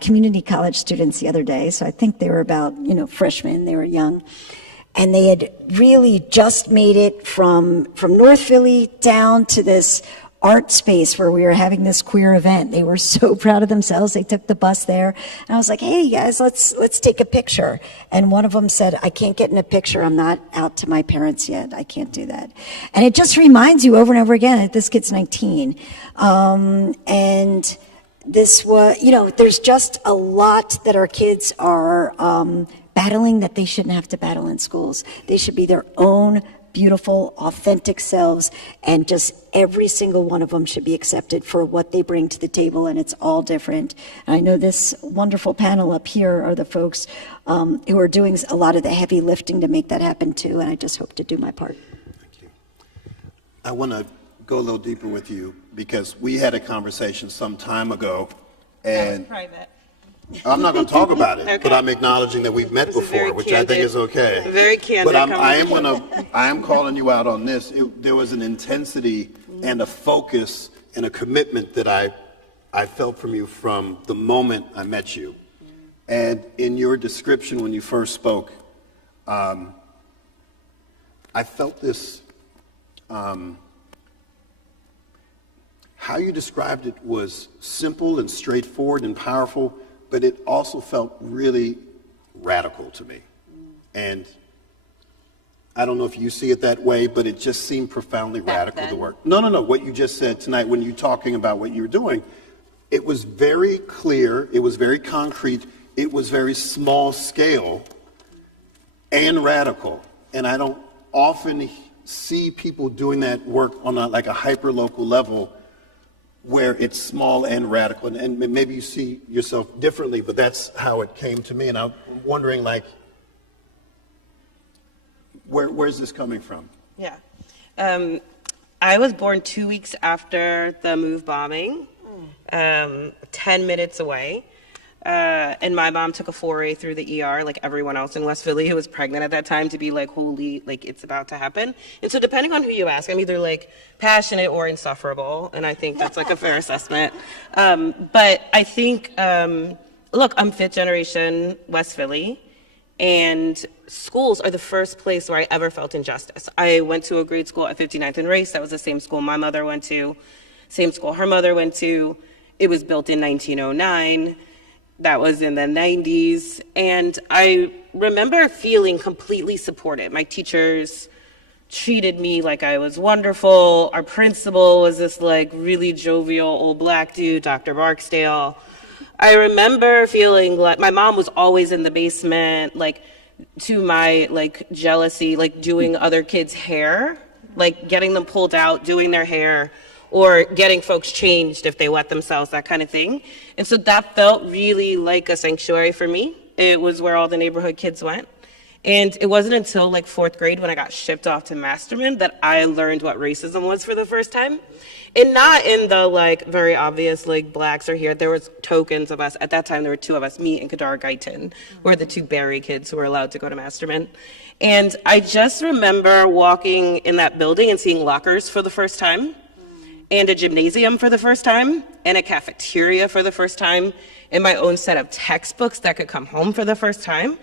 community college students the other day, so I think they were about, freshmen, they were young, and they had really just made it from North Philly down to this art space where we were having this queer event. They were so proud of themselves. They took the bus there, and I was like, hey guys, let's take a picture. And one of them said, I can't get in a picture. I'm not out to my parents yet. I can't do that. And it just reminds you over and over again that this kid's 19. And this was, there's just a lot that our kids are battling that they shouldn't have to battle in schools. They should be their own beautiful, authentic selves, and just every single one of them should be accepted for what they bring to the table, and it's all different. And I know this wonderful panel up here are the folks who are doing a lot of the heavy lifting to make that happen too, and I just hope to do my part. Thank you. I want to go a little deeper with you because we had a conversation some time ago, and Private. I'm not going to talk about it, Okay. but I'm acknowledging that we've met This is very before, which I think candid. is okay. Very candid But I am calling you out on this. There was an intensity and a focus and a commitment that I felt from you from the moment I met you. And in your description when you first spoke, I felt this, how you described it was simple and straightforward and powerful, but it also felt really radical to me. And I don't know if you see it that way, but it just seemed profoundly radical, the work. No, what you just said tonight when you're talking about what you were doing, it was very clear, it was very concrete, it was very small scale and radical. And I don't often see people doing that work on like a hyper-local level where it's small and radical, and maybe you see yourself differently, but that's how it came to me. And I'm wondering, like, where's this coming from? Yeah. I was born 2 weeks after the MOVE bombing, 10 minutes away. And my mom took a foray through the ER, like everyone else in West Philly who was pregnant at that time, to be like, holy, like it's about to happen. And so depending on who you ask, I'm either like passionate or insufferable. And I think that's like a fair assessment. But I think, look, I'm fifth generation West Philly. And schools are the first place where I ever felt injustice. I went to a grade school at 59th and Race. That was the same school my mother went to, same school her mother went to. It was built in 1909. That was in the 90s. And I remember feeling completely supported. My teachers treated me like I was wonderful. Our principal was this like really jovial old black dude, Dr. Barksdale. I remember feeling like my mom was always in the basement, like to my like jealousy, like doing other kids' hair, like getting them pulled out, doing their hair, or getting folks changed if they wet themselves, that kind of thing. And so that felt really like a sanctuary for me. It was where all the neighborhood kids went. And it wasn't until like fourth grade when I got shipped off to Masterman that I learned what racism was for the first time. And not in the like very obvious like blacks are here. There was tokens of us. At that time, there were two of us, me and Kadar Guyton, were the two Barry kids who were allowed to go to Masterman. And I just remember walking in that building and seeing lockers for the first time, and a gymnasium for the first time, and a cafeteria for the first time, and my own set of textbooks that could come home for the first time.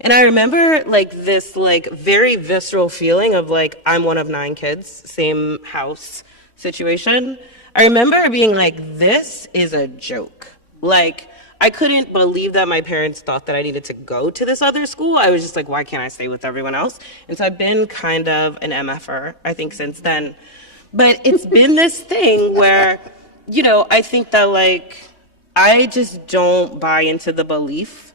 And I remember like this like very visceral feeling of like, I'm one of 9 kids, same house situation. I remember being like, this is a joke. Like, I couldn't believe that my parents thought that I needed to go to this other school. I was just like, why can't I stay with everyone else? And so I've been kind of an MFer, I think, since then. But it's been this thing where, you know, I think that like, I just don't buy into the belief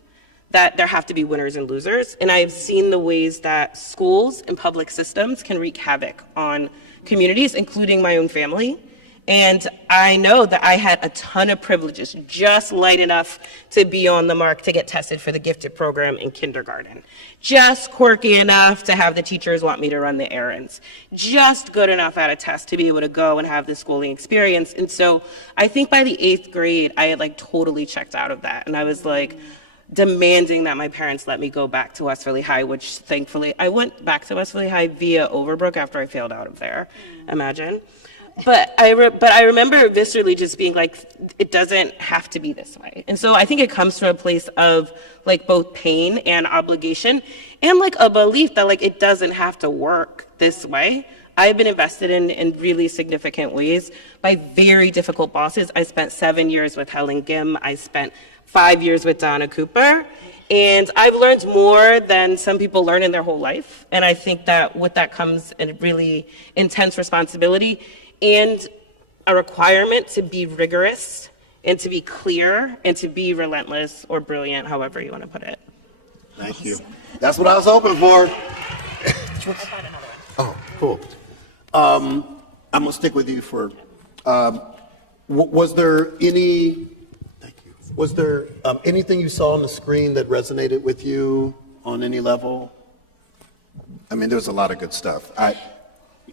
that there have to be winners and losers. And I've seen the ways that schools and public systems can wreak havoc on communities, including my own family. And I know that I had a ton of privileges, just light enough to be on the mark to get tested for the gifted program in kindergarten, just quirky enough to have the teachers want me to run the errands, just good enough at a test to be able to go and have the schooling experience. And so I think by the 8th grade, I had like totally checked out of that. And I was like demanding that my parents let me go back to West Philly High, which thankfully I went back to West Philly High via Overbrook after I failed out of there, imagine. But I remember viscerally just being like, it doesn't have to be this way. And so I think it comes from a place of like both pain and obligation and like a belief that like it doesn't have to work this way. I've been invested in really significant ways by very difficult bosses. I spent 7 years with Helen Gim. I spent 5 years with Donna Cooper. And I've learned more than some people learn in their whole life. And I think that with that comes a really intense responsibility and a requirement to be rigorous and to be clear and to be relentless or brilliant, however you want to put it. Thank you. That's what I was hoping for. Oh, cool. I'm gonna stick with you for, was there any, thank you. Was there anything you saw on the screen that resonated with you on any level? I mean, there was a lot of good stuff.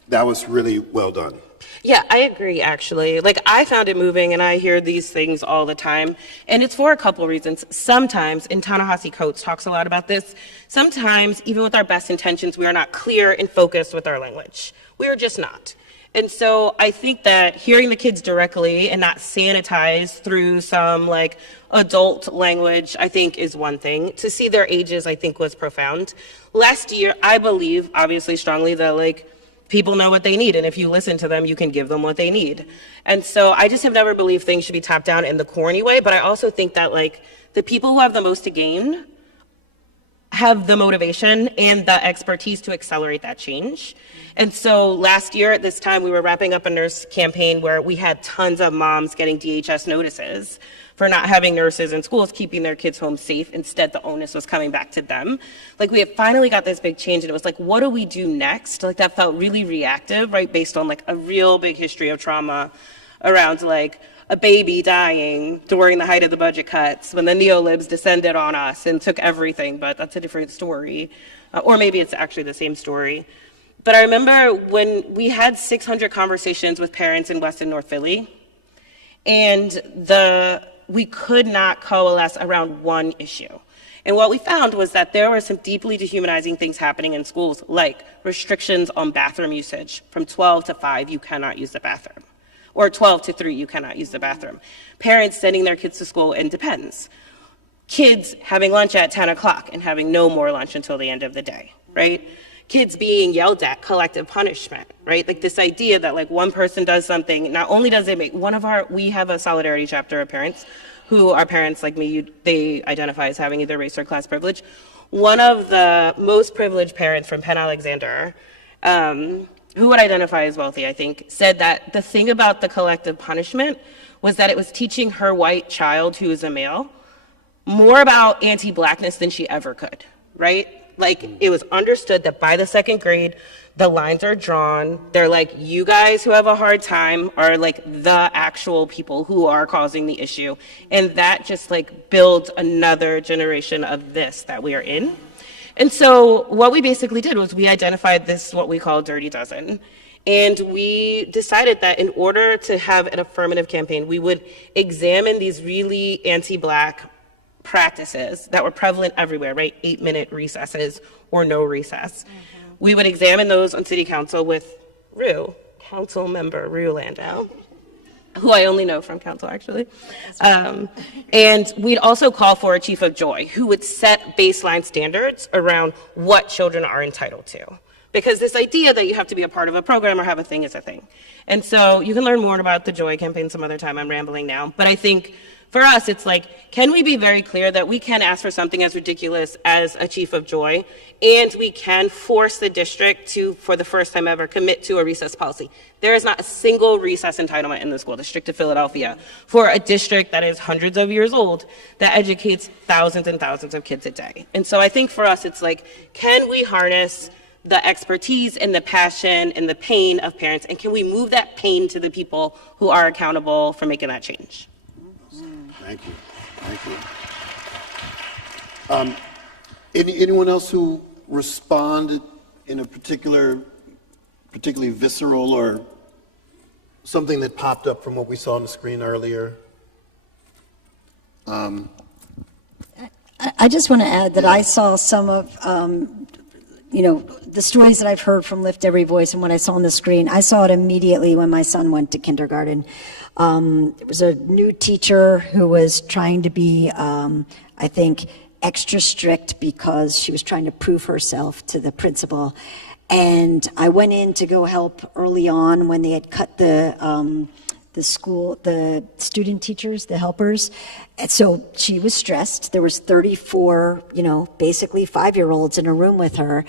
That was really well done. Yeah, I agree, actually. Like, I found it moving, and I hear these things all the time. And it's for a couple reasons. Sometimes, and Ta-Nehisi Coates talks a lot about this, sometimes, even with our best intentions, we are not clear and focused with our language. We are just not. And so I think that hearing the kids directly and not sanitized through some, like, adult language, I think is one thing. To see their ages, I think, was profound. Last year, I believe, obviously strongly, that, like, people know what they need, and if you listen to them, you can give them what they need. And so I just have never believed things should be top down in the corny way, but I also think that, like, the people who have the most to gain have the motivation and the expertise to accelerate that change. And so last year at this time, we were wrapping up a nurse campaign where we had tons of moms getting DHS notices for not having nurses in schools, keeping their kids home safe. Instead, the onus was coming back to them. Like, we had finally got this big change, and it was like, what do we do next? Like, that felt really reactive, right, based on, like, a real big history of trauma around, like, a baby dying during the height of the budget cuts when the neolibs descended on us and took everything, but that's a different story. Or maybe it's actually the same story. But I remember when we had 600 conversations with parents in West and North Philly, and we could not coalesce around one issue. And what we found was that there were some deeply dehumanizing things happening in schools, like restrictions on bathroom usage. From 12 to 5, you cannot use the bathroom. Or 12 to 3, you cannot use the bathroom. Parents sending their kids to school in depends. Kids having lunch at 10 o'clock and having no more lunch until the end of the day, right? Kids being yelled at, collective punishment, right? Like, this idea that, like, one person does something, not only does it make we have a solidarity chapter of parents who are parents like me, they identify as having either race or class privilege. One of the most privileged parents from Penn Alexander, who would identify as wealthy, I think, said that the thing about the collective punishment was that it was teaching her white child, who is a male, more about anti-blackness than she ever could, right? Like, it was understood that by the second grade, the lines are drawn. They're like, you guys who have a hard time are, like, the actual people who are causing the issue. And that just, like, builds another generation of this that we are in. And so what we basically did was we identified this, what we call Dirty Dozen. And we decided that in order to have an affirmative campaign, we would examine these really anti-Black practices that were prevalent everywhere, right? 8-minute recesses or no recess. Mm-hmm. We would examine those on city council with council member Rue Landau, who I only know from council, actually. And we'd also call for a chief of joy who would set baseline standards around what children are entitled to. Because this idea that you have to be a part of a program or have a thing is a thing. And so you can learn more about the Joy campaign some other time. I'm rambling now. But I think for us, it's like, can we be very clear that we can ask for something as ridiculous as a chief of joy, and we can force the district to, for the first time ever, commit to a recess policy. There is not a single recess entitlement in the school district of Philadelphia for a district that is hundreds of years old that educates thousands and thousands of kids a day. And so I think for us, it's like, can we harness the expertise and the passion and the pain of parents, and can we move that pain to the people who are accountable for making that change? Thank you. Thank you. Anyone else who responded in a particularly visceral or something that popped up from what we saw on the screen earlier? I just want to add that I saw some of, the stories that I've heard from Lift Every Voice and what I saw on the screen. I saw it immediately when my son went to kindergarten. It was a new teacher who was trying to be, I think, extra strict because she was trying to prove herself to the principal. And I went in to go help early on when they had cut the student teachers, the helpers. And so she was stressed. There was 34, basically 5-year-olds in a room with her.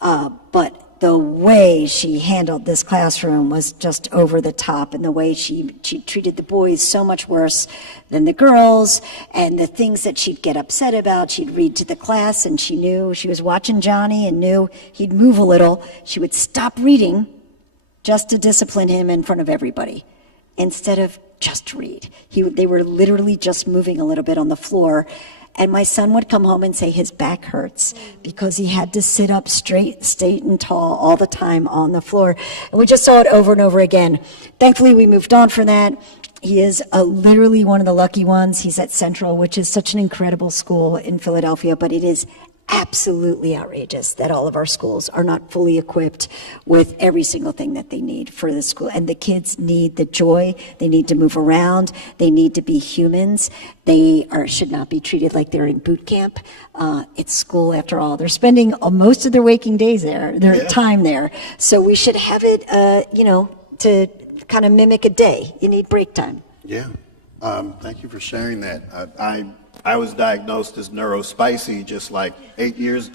But the way she handled this classroom was just over the top, and the way she treated the boys so much worse than the girls, and the things that she'd get upset about. She'd read to the class, and she knew she was watching Johnny and knew he'd move a little. She would stop reading just to discipline him in front of everybody, instead of just read. They were literally just moving a little bit on the floor. And my son would come home and say his back hurts because he had to sit up straight and tall all the time on the floor. And we just saw it over and over again. Thankfully, we moved on from that. He is literally one of the lucky ones. He's at Central, which is such an incredible school in Philadelphia, but it is absolutely outrageous that all of our schools are not fully equipped with every single thing that they need for the school. And the kids need the joy. They need to move around. They need to be humans. They should not be treated like they're in boot camp. It's school after all. They're spending most of their waking days there, their time there. So we should have it, to kind of mimic a day. You need break time. Yeah. Thank you for sharing that. I was diagnosed as neurospicy just like 8 years.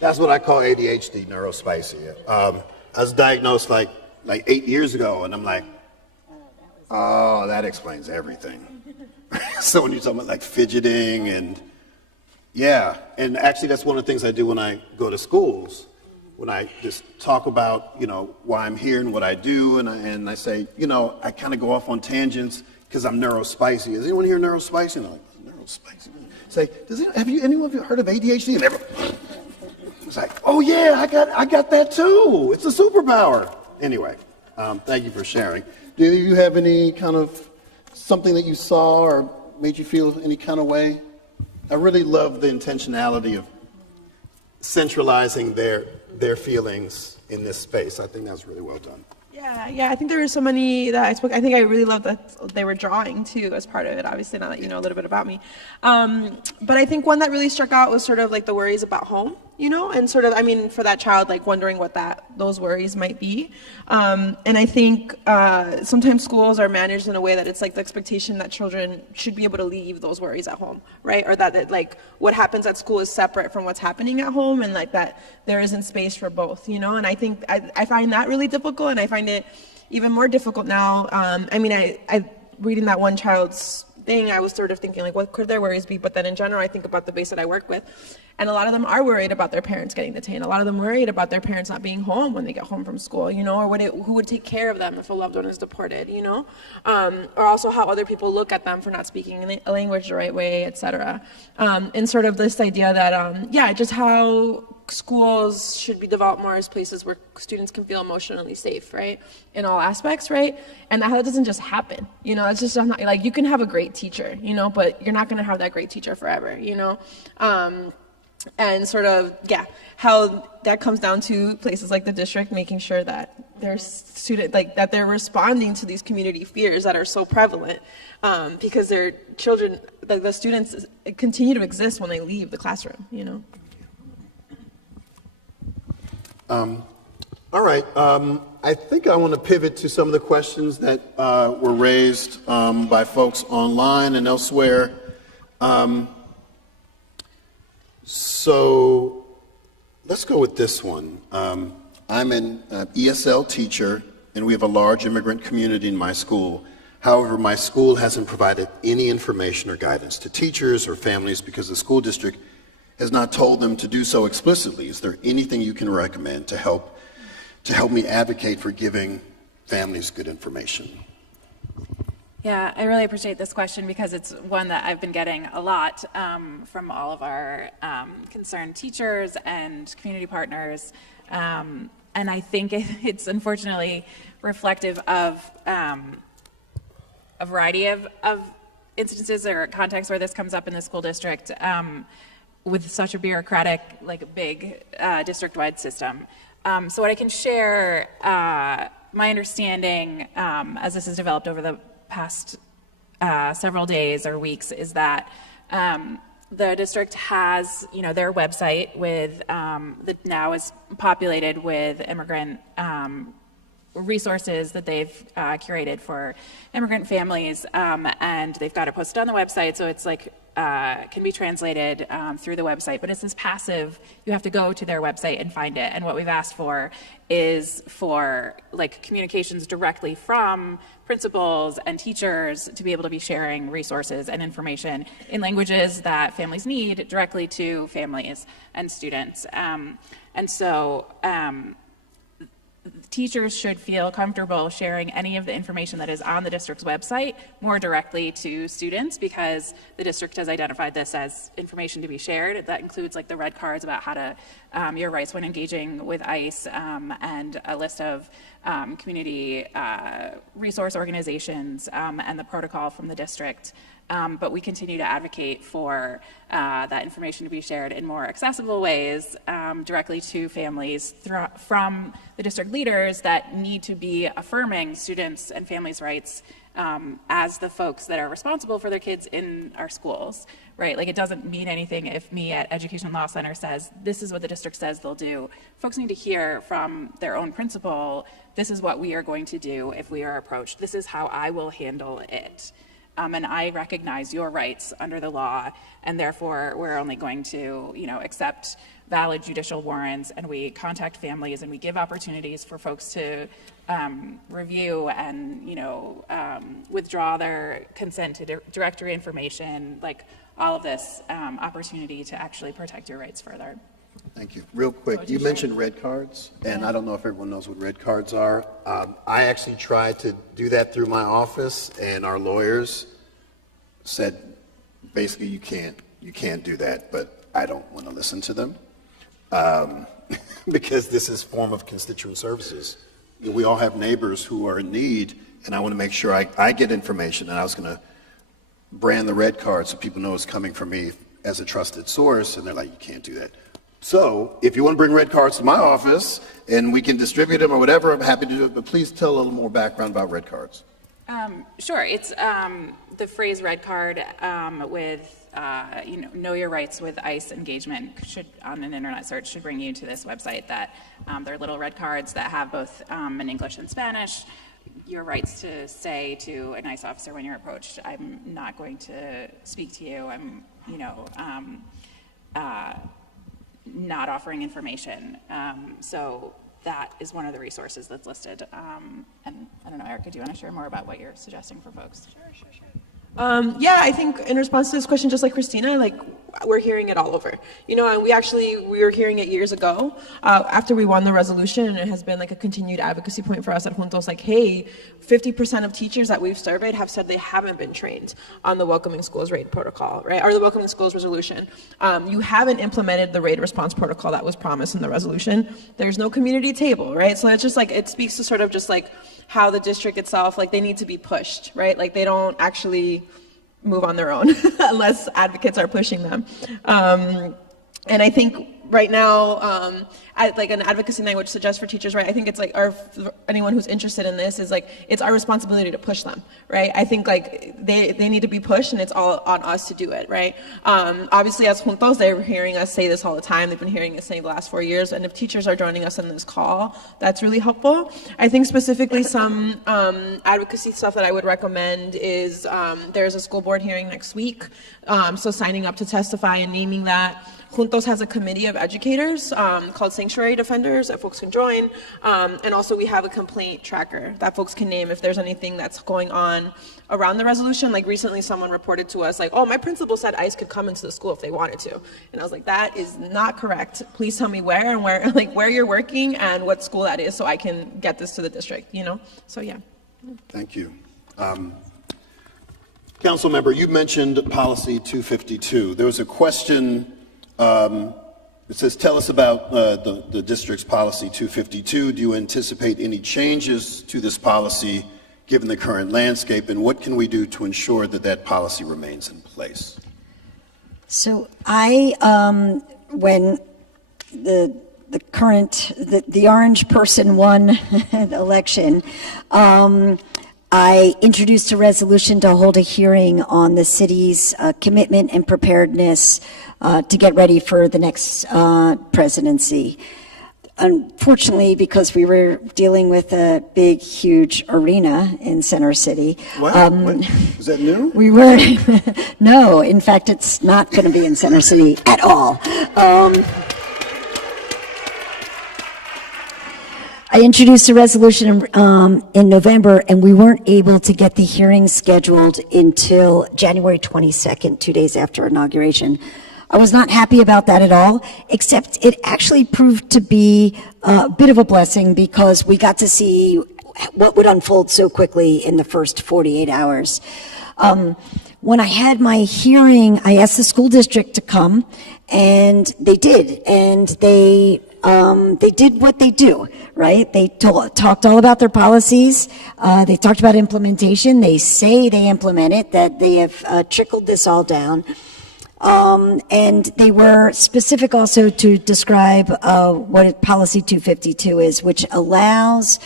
That's what I call ADHD, neurospicy. I was diagnosed like 8 years ago, and I'm like, oh, that explains everything. So when you're talking about like fidgeting and actually that's one of the things I do when I go to schools, when I just talk about, why I'm here and what I do, and I say, I kind of go off on tangents because I'm neurospicy. Is anyone here neurospicy? And I'm like, neurospicy. Say, have anyone of you heard of ADHD? And it's like, oh yeah, I got that too. It's a superpower. Anyway, thank you for sharing. Do any of you have any kind of something that you saw or made you feel any kind of way? I really love the intentionality of centralizing their feelings in this space. I think that was really well done. Yeah, I think there were so many that I spoke. I think I really loved that they were drawing too as part of it. Obviously, now that you know a little bit about me, but I think one that really struck out was sort of like the worries about home, and sort of, for that child, like wondering what those worries might be. And I think sometimes schools are managed in a way that it's like the expectation that children should be able to leave those worries at home, right? Or that like what happens at school is separate from what's happening at home, and like that there isn't space for both, And I think I find that really difficult, and I find it even more difficult now. I reading that one child's thing, I was sort of thinking like, what could their worries be? But then in general, I think about the base that I work with, and a lot of them are worried about their parents getting detained. A lot of them worried about their parents not being home when they get home from school, or who would take care of them if a loved one is deported, or also how other people look at them for not speaking a language the right way, etc. And sort of this idea that, just how schools should be developed more as places where students can feel emotionally safe, right? In all aspects, right? And that doesn't just happen, it's just not like you can have a great teacher, but you're not going to have that great teacher forever, and sort of, how that comes down to places like the district making sure that their student, that they're responding to these community fears that are so prevalent, because their children, the students continue to exist when they leave the classroom, All right. I think I want to pivot to some of the questions that were raised by folks online and elsewhere. So let's go with this one. I'm an ESL teacher, and we have a large immigrant community in my school. However, my school hasn't provided any information or guidance to teachers or families because the school district has not told them to do so explicitly. Is there anything you can recommend to help me advocate for giving families good information? Yeah, I really appreciate this question because it's one that I've been getting a lot from all of our concerned teachers and community partners. And I think it's unfortunately reflective of a variety of instances or contexts where this comes up in the school district. With such a bureaucratic, big district-wide system. So what I can share, my understanding as this has developed over the past several days or weeks is that the district has, their website with that now is populated with immigrant resources that they've curated for immigrant families, and they've got it posted on the website, so it's like can be translated through the website, but it's this passive, you have to go to their website and find it. And what we've asked for is for like communications directly from principals and teachers to be able to be sharing resources and information in languages that families need directly to families and students. And so teachers should feel comfortable sharing any of the information that is on the district's website more directly to students, because the district has identified this as information to be shared. That includes like the red cards about how to, your rights when engaging with ICE, and a list of community resource organizations and the protocol from the district. But we continue to advocate for that information to be shared in more accessible ways directly to families from the district leaders that need to be affirming students' and families' rights as the folks that are responsible for their kids in our schools, right? Like, it doesn't mean anything if me at Education Law Center says, this is what the district says they'll do. Folks need to hear from their own principal, this is what we are going to do if we are approached. This is how I will handle it. And I recognize your rights under the law, and therefore we're only going to, accept valid judicial warrants, and we contact families, and we give opportunities for folks to review and, withdraw their consent to directory information, like all of this opportunity to actually protect your rights further. Thank you. Real quick, you mentioned red cards, and I don't know if everyone knows what red cards are. I actually tried to do that through my office, and our lawyers said, basically, you can't do that, but I don't want to listen to them because this is form of constituent services. We all have neighbors who are in need, and I want to make sure I get information, and I was going to brand the red card so people know it's coming from me as a trusted source, and they're like, you can't do that. So if you want to bring red cards to my office and we can distribute them or whatever, I'm happy to do it, but please tell a little more background about red cards. Sure. It's the phrase red card with, know your rights with ICE engagement should, on an internet search, should bring you to this website that there are little red cards that have both in English and Spanish your rights to say to an ICE officer when you're approached, I'm not going to speak to you. I'm, not offering information. So that is one of the resources that's listed. And I don't know, Erica, do you want to share more about what you're suggesting for folks? Sure. Yeah, I think in response to this question, just like Christina, like we're hearing it all over. And we were hearing it years ago after we won the resolution, and it has been like a continued advocacy point for us at Juntos, like, hey, 50% of teachers that we've surveyed have said they haven't been trained on the Welcoming Schools RAID protocol, right, or the Welcoming Schools resolution. You haven't implemented the RAID response protocol that was promised in the resolution. There's no community table, right? So it's just like, it speaks to sort of just like how the district itself, like they need to be pushed, right? Like they don't actually move on their own unless advocates are pushing them. And I think right now, like an advocacy night which suggests for teachers, right, I think it's like anyone who's interested in this is like, it's our responsibility to push them, right? I think like they need to be pushed, and it's all on us to do it, right? Obviously as Juntos, they're hearing us say this all the time. They've been hearing us say the last 4 years, and if teachers are joining us in this call, that's really helpful. I think specifically some advocacy stuff that I would recommend is there's a school board hearing next week, so signing up to testify and naming that. Juntos has a committee of educators called Sanctuary Defenders that folks can join. And also we have a complaint tracker that folks can name if there's anything that's going on around the resolution. Like recently someone reported to us like, oh, my principal said ICE could come into the school if they wanted to. And I was like, that is not correct. Please tell me where and where you're working and what school that is so I can get this to the district, So yeah. Thank you. Council member, you mentioned policy 252. There was a question. It says, tell us about the district's policy 252. Do you anticipate any changes to this policy given the current landscape, and what can we do to ensure that that policy remains in place? So when the orange person won the election, I introduced a resolution to hold a hearing on the city's commitment and preparedness to get ready for the next presidency. unfortunately, because we were dealing with a big, huge arena in Center City. What? Is that new? We weren't. No, in fact, it's not going to be in Center City at all. I introduced a resolution in November, and we weren't able to get the hearing scheduled until January 22nd, 2 days after inauguration. I was not happy about that at all, except it actually proved to be a bit of a blessing because we got to see what would unfold so quickly in the first 48 hours. When I had my hearing, I asked the school district to come, and they did, and they did what they do, right? They talked all about their policies. They talked about implementation. They say they implement it, that they have trickled this all down. And they were specific also to describe what Policy 252 is, which allows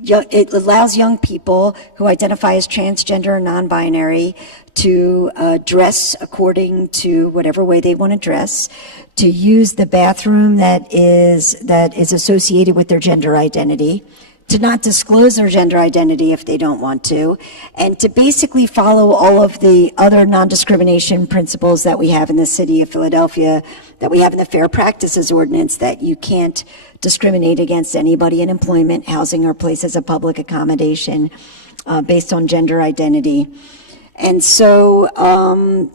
it allows young people who identify as transgender or non-binary to dress according to whatever way they want to dress, to use the bathroom that is associated with their gender identity, to not disclose their gender identity if they don't want to, and to basically follow all of the other non-discrimination principles that we have in the city of Philadelphia, that we have in the Fair Practices Ordinance, that you can't discriminate against anybody in employment, housing, or places of public accommodation based on gender identity. And so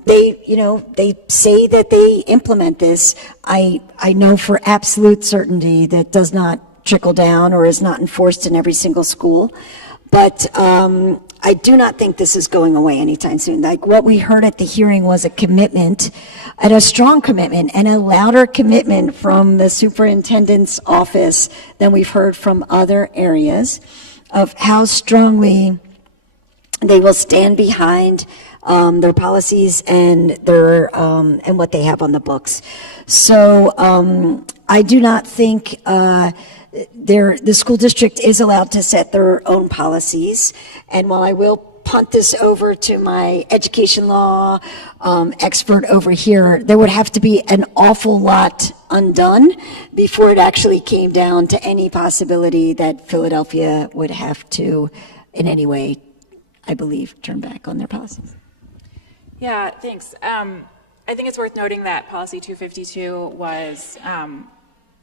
they say that they implement this. I know for absolute certainty that does not trickle down or is not enforced in every single school. But I do not think this is going away anytime soon. Like what we heard at the hearing was a commitment, and a strong commitment, and a louder commitment from the superintendent's office than we've heard from other areas of how strongly they will stand behind their policies and their and what they have on the books. So I do not think the school district is allowed to set their own policies. And while I will punt this over to my education law expert over here, there would have to be an awful lot undone before it actually came down to any possibility that Philadelphia would have to, in any way, I believe, turn back on their policies. Yeah, thanks. I think it's worth noting that Policy 252 was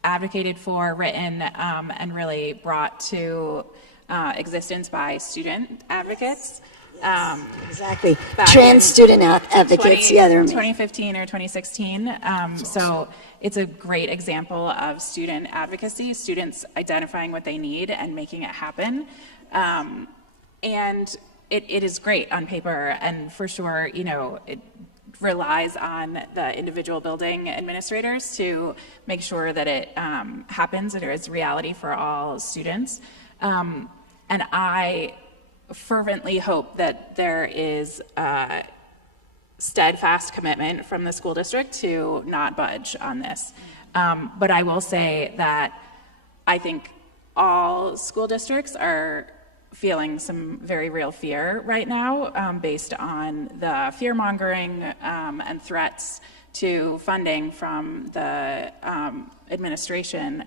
advocated for, written, and really brought to existence by student advocates. Exactly. Trans student advocates, they're 2015 or 2016. So it's a great example of student advocacy, students identifying what they need and making it happen. And it is great on paper, and for sure, it relies on the individual building administrators to make sure that it happens and is reality for all students. And I fervently hope that there is a steadfast commitment from the school district to not budge on this. But I will say that I think all school districts are feeling some very real fear right now based on the fear-mongering and threats to funding from the administration.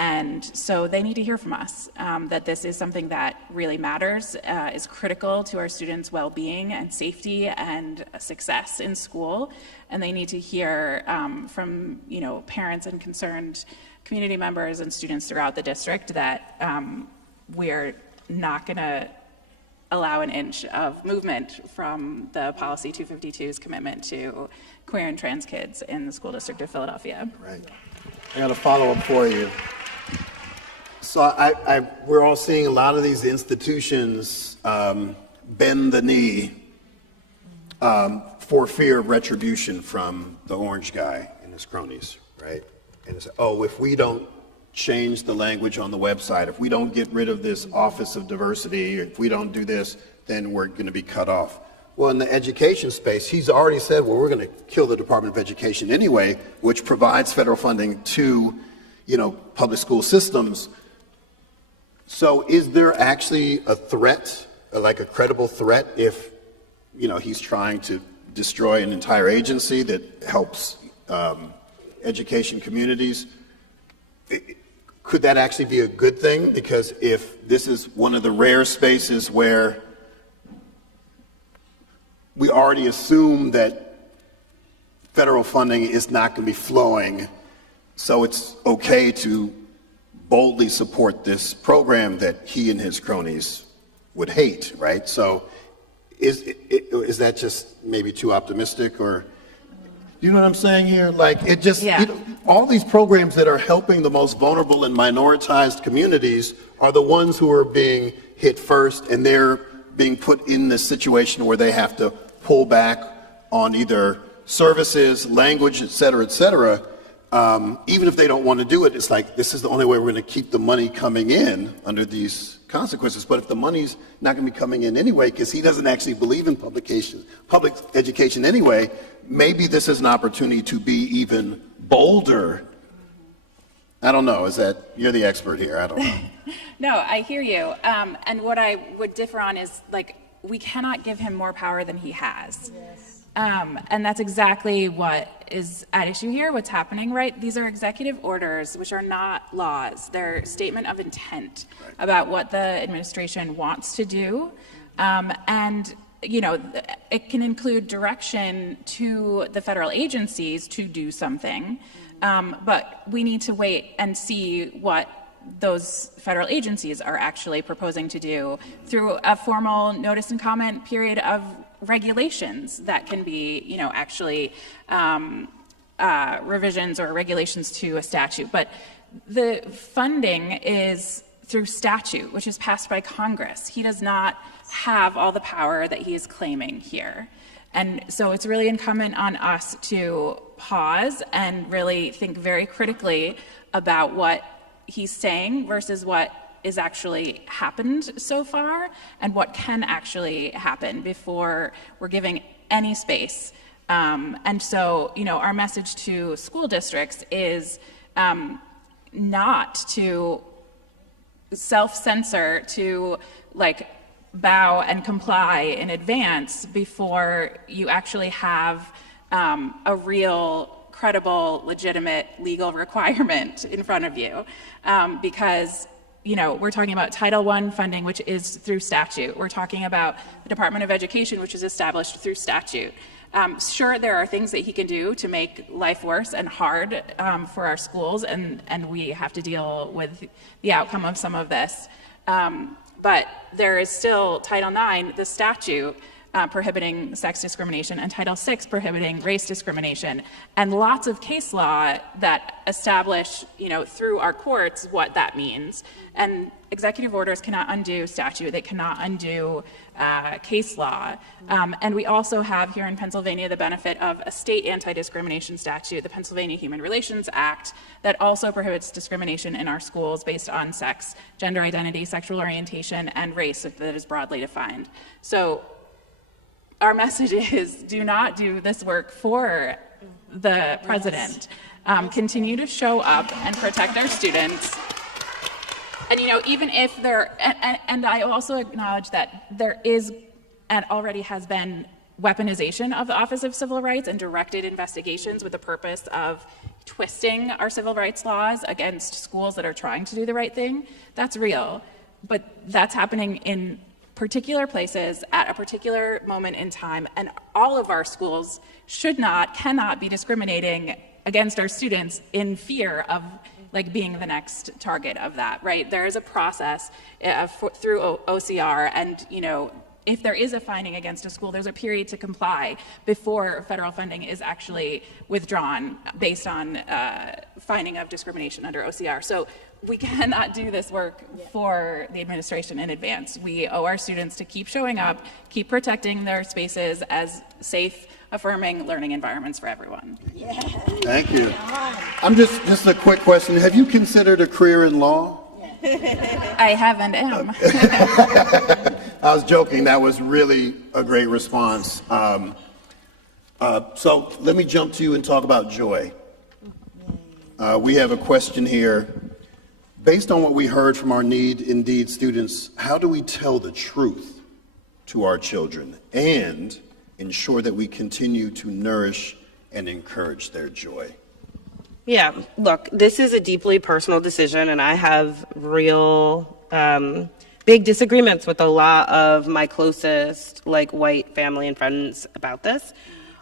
And so they need to hear from us that this is something that really matters, is critical to our students' well-being and safety and success in school. And they need to hear from parents and concerned community members and students throughout the district that we're not going to allow an inch of movement from the Policy 252's commitment to queer and trans kids in the school district of Philadelphia. Right. I got a follow-up for you. So we're all seeing a lot of these institutions bend the knee for fear of retribution from the orange guy and his cronies, right? And it's, if we don't change the language on the website, if we don't get rid of this Office of Diversity, if we don't do this, then we're going to be cut off. Well, in the education space, he's already said, well, we're going to kill the Department of Education anyway, which provides federal funding to, public school systems. So is there actually a threat, like a credible threat, if, he's trying to destroy an entire agency that helps education communities? could that actually be a good thing? Because if this is one of the rare spaces where we already assume that federal funding is not going to be flowing, so it's okay to boldly support this program that he and his cronies would hate, right? So is that just maybe too optimistic, or you know what I'm saying here? Like, it just, you know, all these programs that are helping the most vulnerable and minoritized communities are the ones who are being hit first, and they're being put in this situation where they have to pull back on either services, language, et cetera, even if they don't want to do it. It's like, this is the only way we're going to keep the money coming in under these consequences. But if the money's not going to be coming in anyway, because he doesn't actually believe in public education anyway, maybe this is an opportunity to be even bolder. I don't know. Is that, you're the expert here? I don't know. No, I hear you. And what I would differ on is, like, we cannot give him more power than he has. Yes. And that's exactly what is at issue here, what's happening, right? These are executive orders, which are not laws. They're statement of intent about what the administration wants to do. And, you know, it can include direction to the federal agencies to do something. But we need to wait and see what those federal agencies are actually proposing to do through a formal notice and comment period of regulations that can be, you know, actually revisions or regulations to a statute. But the funding is through statute, which is passed by Congress. He does not have all the power that he is claiming here. And so it's really incumbent on us to pause and really think very critically about what he's saying versus what is actually happened so far and what can actually happen before we're giving any space. And so, you know, our message to school districts is not to self-censor, to like bow and comply in advance before you actually have a real, credible, legitimate legal requirement in front of you. Because, you know, we're talking about Title I funding, which is through statute. We're talking about the Department of Education, which is established through statute. Sure, there are things that he can do to make life worse and hard for our schools, and we have to deal with the outcome of some of this. But there is still Title IX, the statute, prohibiting sex discrimination, and Title VI prohibiting race discrimination, and lots of case law that establish, you know, through our courts what that means. And executive orders cannot undo statute; they cannot undo case law. And we also have here in Pennsylvania the benefit of a state anti-discrimination statute, the Pennsylvania Human Relations Act, that also prohibits discrimination in our schools based on sex, gender identity, sexual orientation, and race that is broadly defined. So our message is, do not do this work for the president. Continue to show up and protect our students. And, you know, even if there, and I also acknowledge that there is and already has been weaponization of the Office of Civil Rights and directed investigations with the purpose of twisting our civil rights laws against schools that are trying to do the right thing. That's real. But that's happening in particular places at a particular moment in time, and all of our schools cannot be discriminating against our students in fear of like being the next target of that, right? There is a process through OCR, and, you know, if there is a finding against a school, there's a period to comply before federal funding is actually withdrawn based on finding of discrimination under OCR. So we cannot do this work for the administration in advance. We owe our students to keep showing up, keep protecting their spaces as safe, affirming learning environments for everyone. Yeah. Thank you. I'm just a quick question. Have you considered a career in law? I have and am. I was joking. That was really a great response. So let me jump to you and talk about joy. We have a question here. Based on what we heard from our Need Indeed students, how do we tell the truth to our children and ensure that we continue to nourish and encourage their joy? Yeah, look, this is a deeply personal decision, and I have real big disagreements with a lot of my closest, like, white family and friends about this.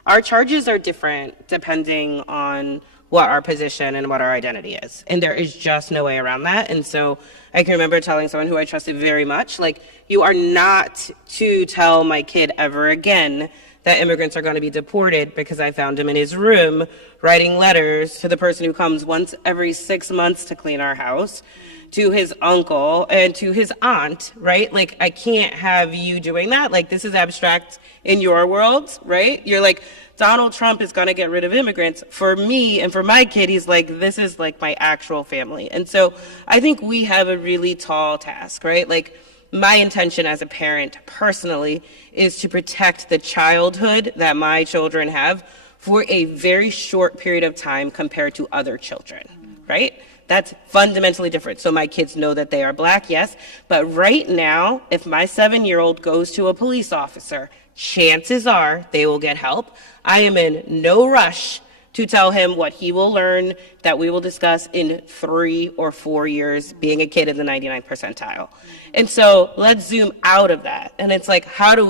Our charges are different depending on what our position and what our identity is, and there is just no way around that. And so I can remember telling someone who I trusted very much, like, you are not to tell my kid ever again that immigrants are going to be deported because I found him in his room writing letters to the person who comes once every 6 months to clean our house, to his uncle and to his aunt, right? Like, I can't have you doing that. Like, this is abstract in your world, right? You're like, Donald Trump is going to get rid of immigrants. For me and for my kid, he's like, this is like my actual family. And so I think we have a really tall task, right? Like, my intention as a parent personally is to protect the childhood that my children have for a very short period of time compared to other children, right? That's fundamentally different. So my kids know that they are Black, yes, but right now, if my 7-year-old goes to a police officer, chances are they will get help. I am in no rush to tell him what he will learn that we will discuss in 3 or 4 years being a kid in the 99th percentile. And so let's zoom out of that. And it's like, how are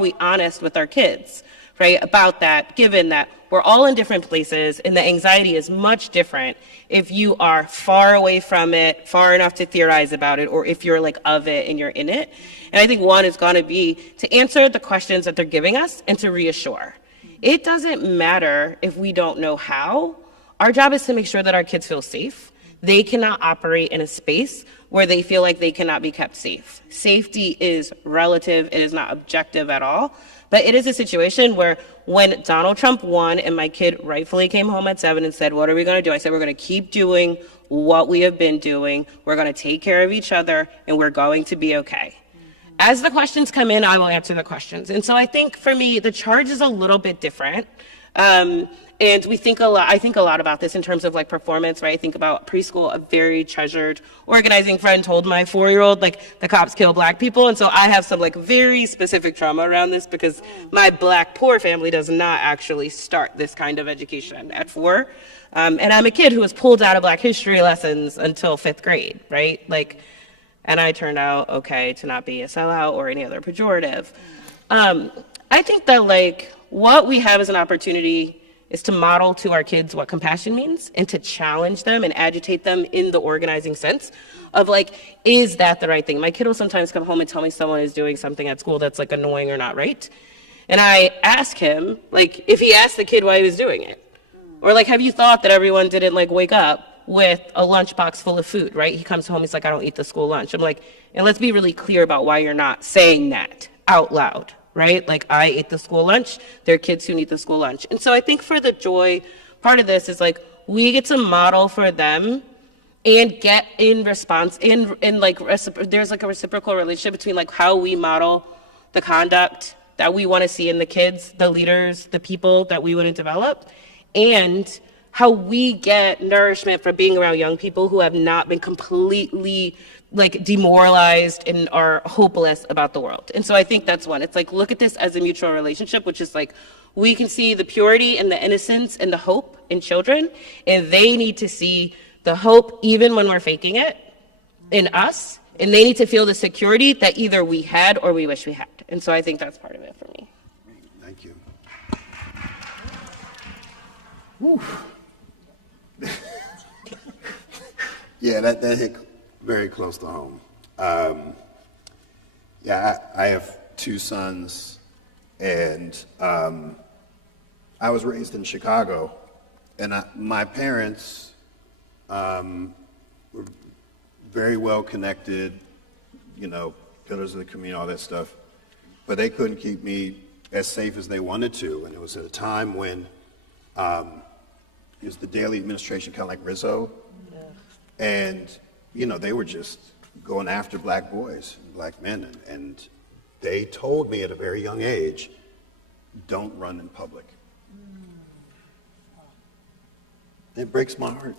we honest with our kids, right, about that, given that we're all in different places and the anxiety is much different if you are far away from it, far enough to theorize about it, or if you're like of it and you're in it. And I think one is going to be to answer the questions that they're giving us and to reassure. It doesn't matter if we don't know how. Our job is to make sure that our kids feel safe. They cannot operate in a space where they feel like they cannot be kept safe. Safety is relative. It is not objective at all. But it is a situation where when Donald Trump won and my kid rightfully came home at 7 and said, what are we going to do? I said, we're going to keep doing what we have been doing. We're going to take care of each other, and we're going to be okay. As the questions come in, I will answer the questions. And so I think for me, the charge is a little bit different. And I think a lot about this in terms of like performance, right? I think about preschool. A very treasured organizing friend told my 4-year-old, like, the cops kill Black people. And so I have some like very specific trauma around this because my Black poor family does not actually start this kind of education at 4. And I'm a kid who was pulled out of Black history lessons until 5th grade, right? Like, and I turned out okay to not be a sellout or any other pejorative. I think that like what we have as an opportunity is to model to our kids what compassion means and to challenge them and agitate them in the organizing sense of like, is that the right thing? My kid will sometimes come home and tell me someone is doing something at school that's like annoying or not right. And I ask him, like, if he asked the kid why he was doing it. Or like, have you thought that everyone didn't like wake up with a lunchbox full of food, right? He comes home, he's like, I don't eat the school lunch. I'm like, and let's be really clear about why you're not saying that out loud, right? Like, I ate the school lunch. There are kids who need the school lunch. And so I think for the joy part of this is like, we get to model for them and get in response in like, there's like a reciprocal relationship between like how we model the conduct that we want to see in the kids, the leaders, the people that we want to develop, and how we get nourishment from being around young people who have not been completely like demoralized and are hopeless about the world. And so I think that's one. It's like, look at this as a mutual relationship, which is like, we can see the purity and the innocence and the hope in children, and they need to see the hope even when we're faking it in us, and they need to feel the security that either we had or we wish we had. And so I think that's part of it for me. Thank you. Whew. Yeah, that hit very close to home. Yeah, I have 2 sons, and I was raised in Chicago, and my parents were very well connected, you know, pillars of the community, all that stuff, but they couldn't keep me as safe as they wanted to, and it was at a time when it was the Daley administration, kind of like Rizzo, and you know, they were just going after Black boys, Black men, and they told me at a very young age, don't run in public. It breaks my heart,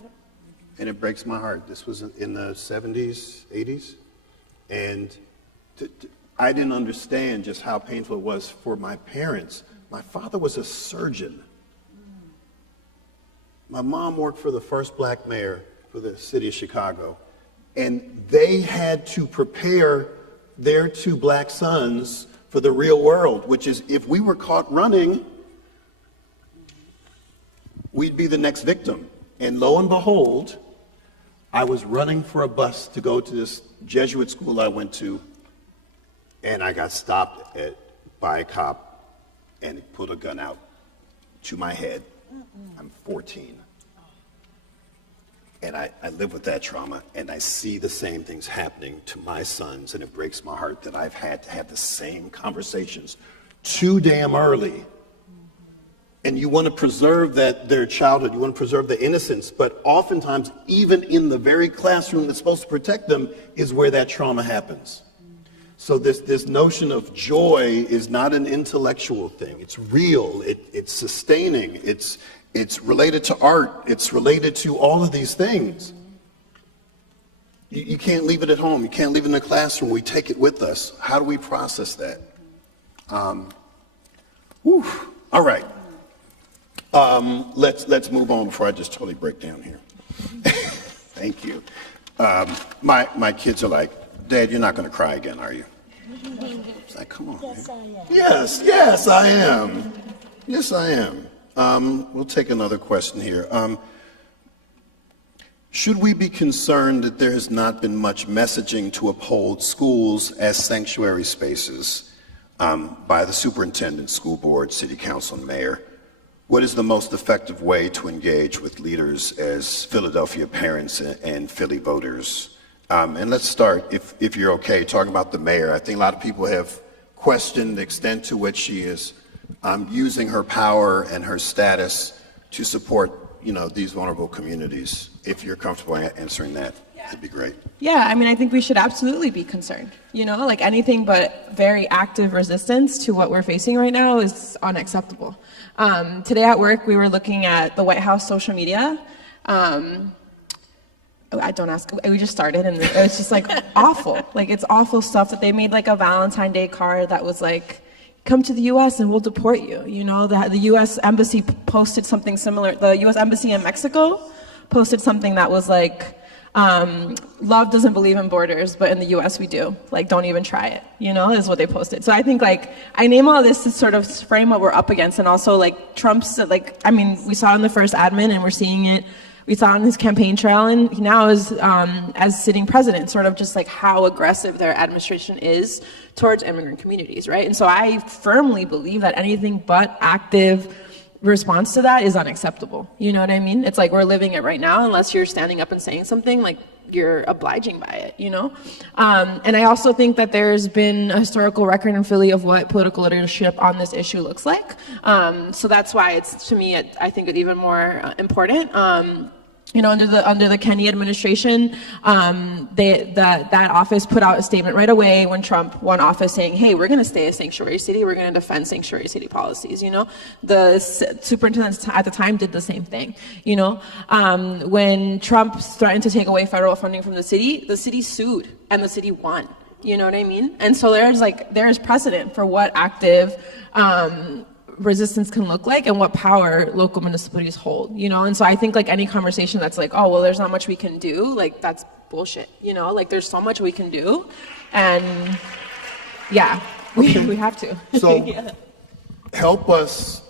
and it breaks my heart. This was in the 70s, 80s, and I didn't understand just how painful it was for my parents. My father was a surgeon. My mom worked for the first black mayor for the city of Chicago, and they had to prepare their 2 black sons for the real world, which is if we were caught running, we'd be the next victim. And lo and behold, I was running for a bus to go to this Jesuit school I went to, and I got stopped by a cop, and he put a gun out to my head. I'm 14. And I live with that trauma, and I see the same things happening to my sons, and it breaks my heart that I've had to have the same conversations too damn early. And you want to preserve their childhood, you want to preserve the innocence, but oftentimes, even in the very classroom that's supposed to protect them, is where that trauma happens. So this notion of joy is not an intellectual thing. It's real, it's sustaining, it's related to art. It's related to all of these things. You can't leave it at home. You can't leave it in the classroom. We take it with us. How do we process that? All right. Let's move on before I just totally break down here. Thank you. My kids are like, Dad, you're not going to cry again, are you? It's like, come on. Yes, man. I am. Yes, I am. Yes, I am. We'll take another question here. Should we be concerned that there has not been much messaging to uphold schools as sanctuary spaces by the superintendent, school board, city council, and mayor? What is the most effective way to engage with leaders as Philadelphia parents and Philly voters? And let's start, if you're okay, talking about the mayor. I think a lot of people have questioned the extent to which she is using her power and her status to support, these vulnerable communities. If you're comfortable answering that, that'd be great. Yeah, I mean, I think we should absolutely be concerned. Like anything but very active resistance to what we're facing right now is unacceptable. Today at work, we were looking at the White House social media. Don't ask, we just started and it was just like awful. Like it's awful stuff that they made like a Valentine's Day card that was like, come to the U.S. and we'll deport you. The U.S. Embassy posted something similar. The U.S. Embassy in Mexico posted something that was like, love doesn't believe in borders, but in the U.S. we do. Like, don't even try it, is what they posted. So I think I name all this to sort of frame what we're up against. And also Trump's, we saw it in the first admin and we're seeing it. We saw in his campaign trail, and now as sitting president, sort of just how aggressive their administration is towards immigrant communities, right? And so I firmly believe that anything but active response to that is unacceptable. You know what I mean? It's like we're living it right now, unless you're standing up and saying something, you're obliging by it, And I also think that there's been a historical record in Philly of what political leadership on this issue looks like. So that's why it's, to me, I think it's even more important. Under the Kennedy administration, that office put out a statement right away when Trump won office saying, hey, we're going to stay a sanctuary city. We're going to defend sanctuary city policies. The superintendents at the time did the same thing. When Trump threatened to take away federal funding from the city sued and the city won. You know what I mean? And so there's precedent for what active resistance can look like and what power local municipalities hold, And so I think any conversation that's oh, well, there's not much we can do, that's bullshit, There's so much we can do. And yeah, we have to. So help us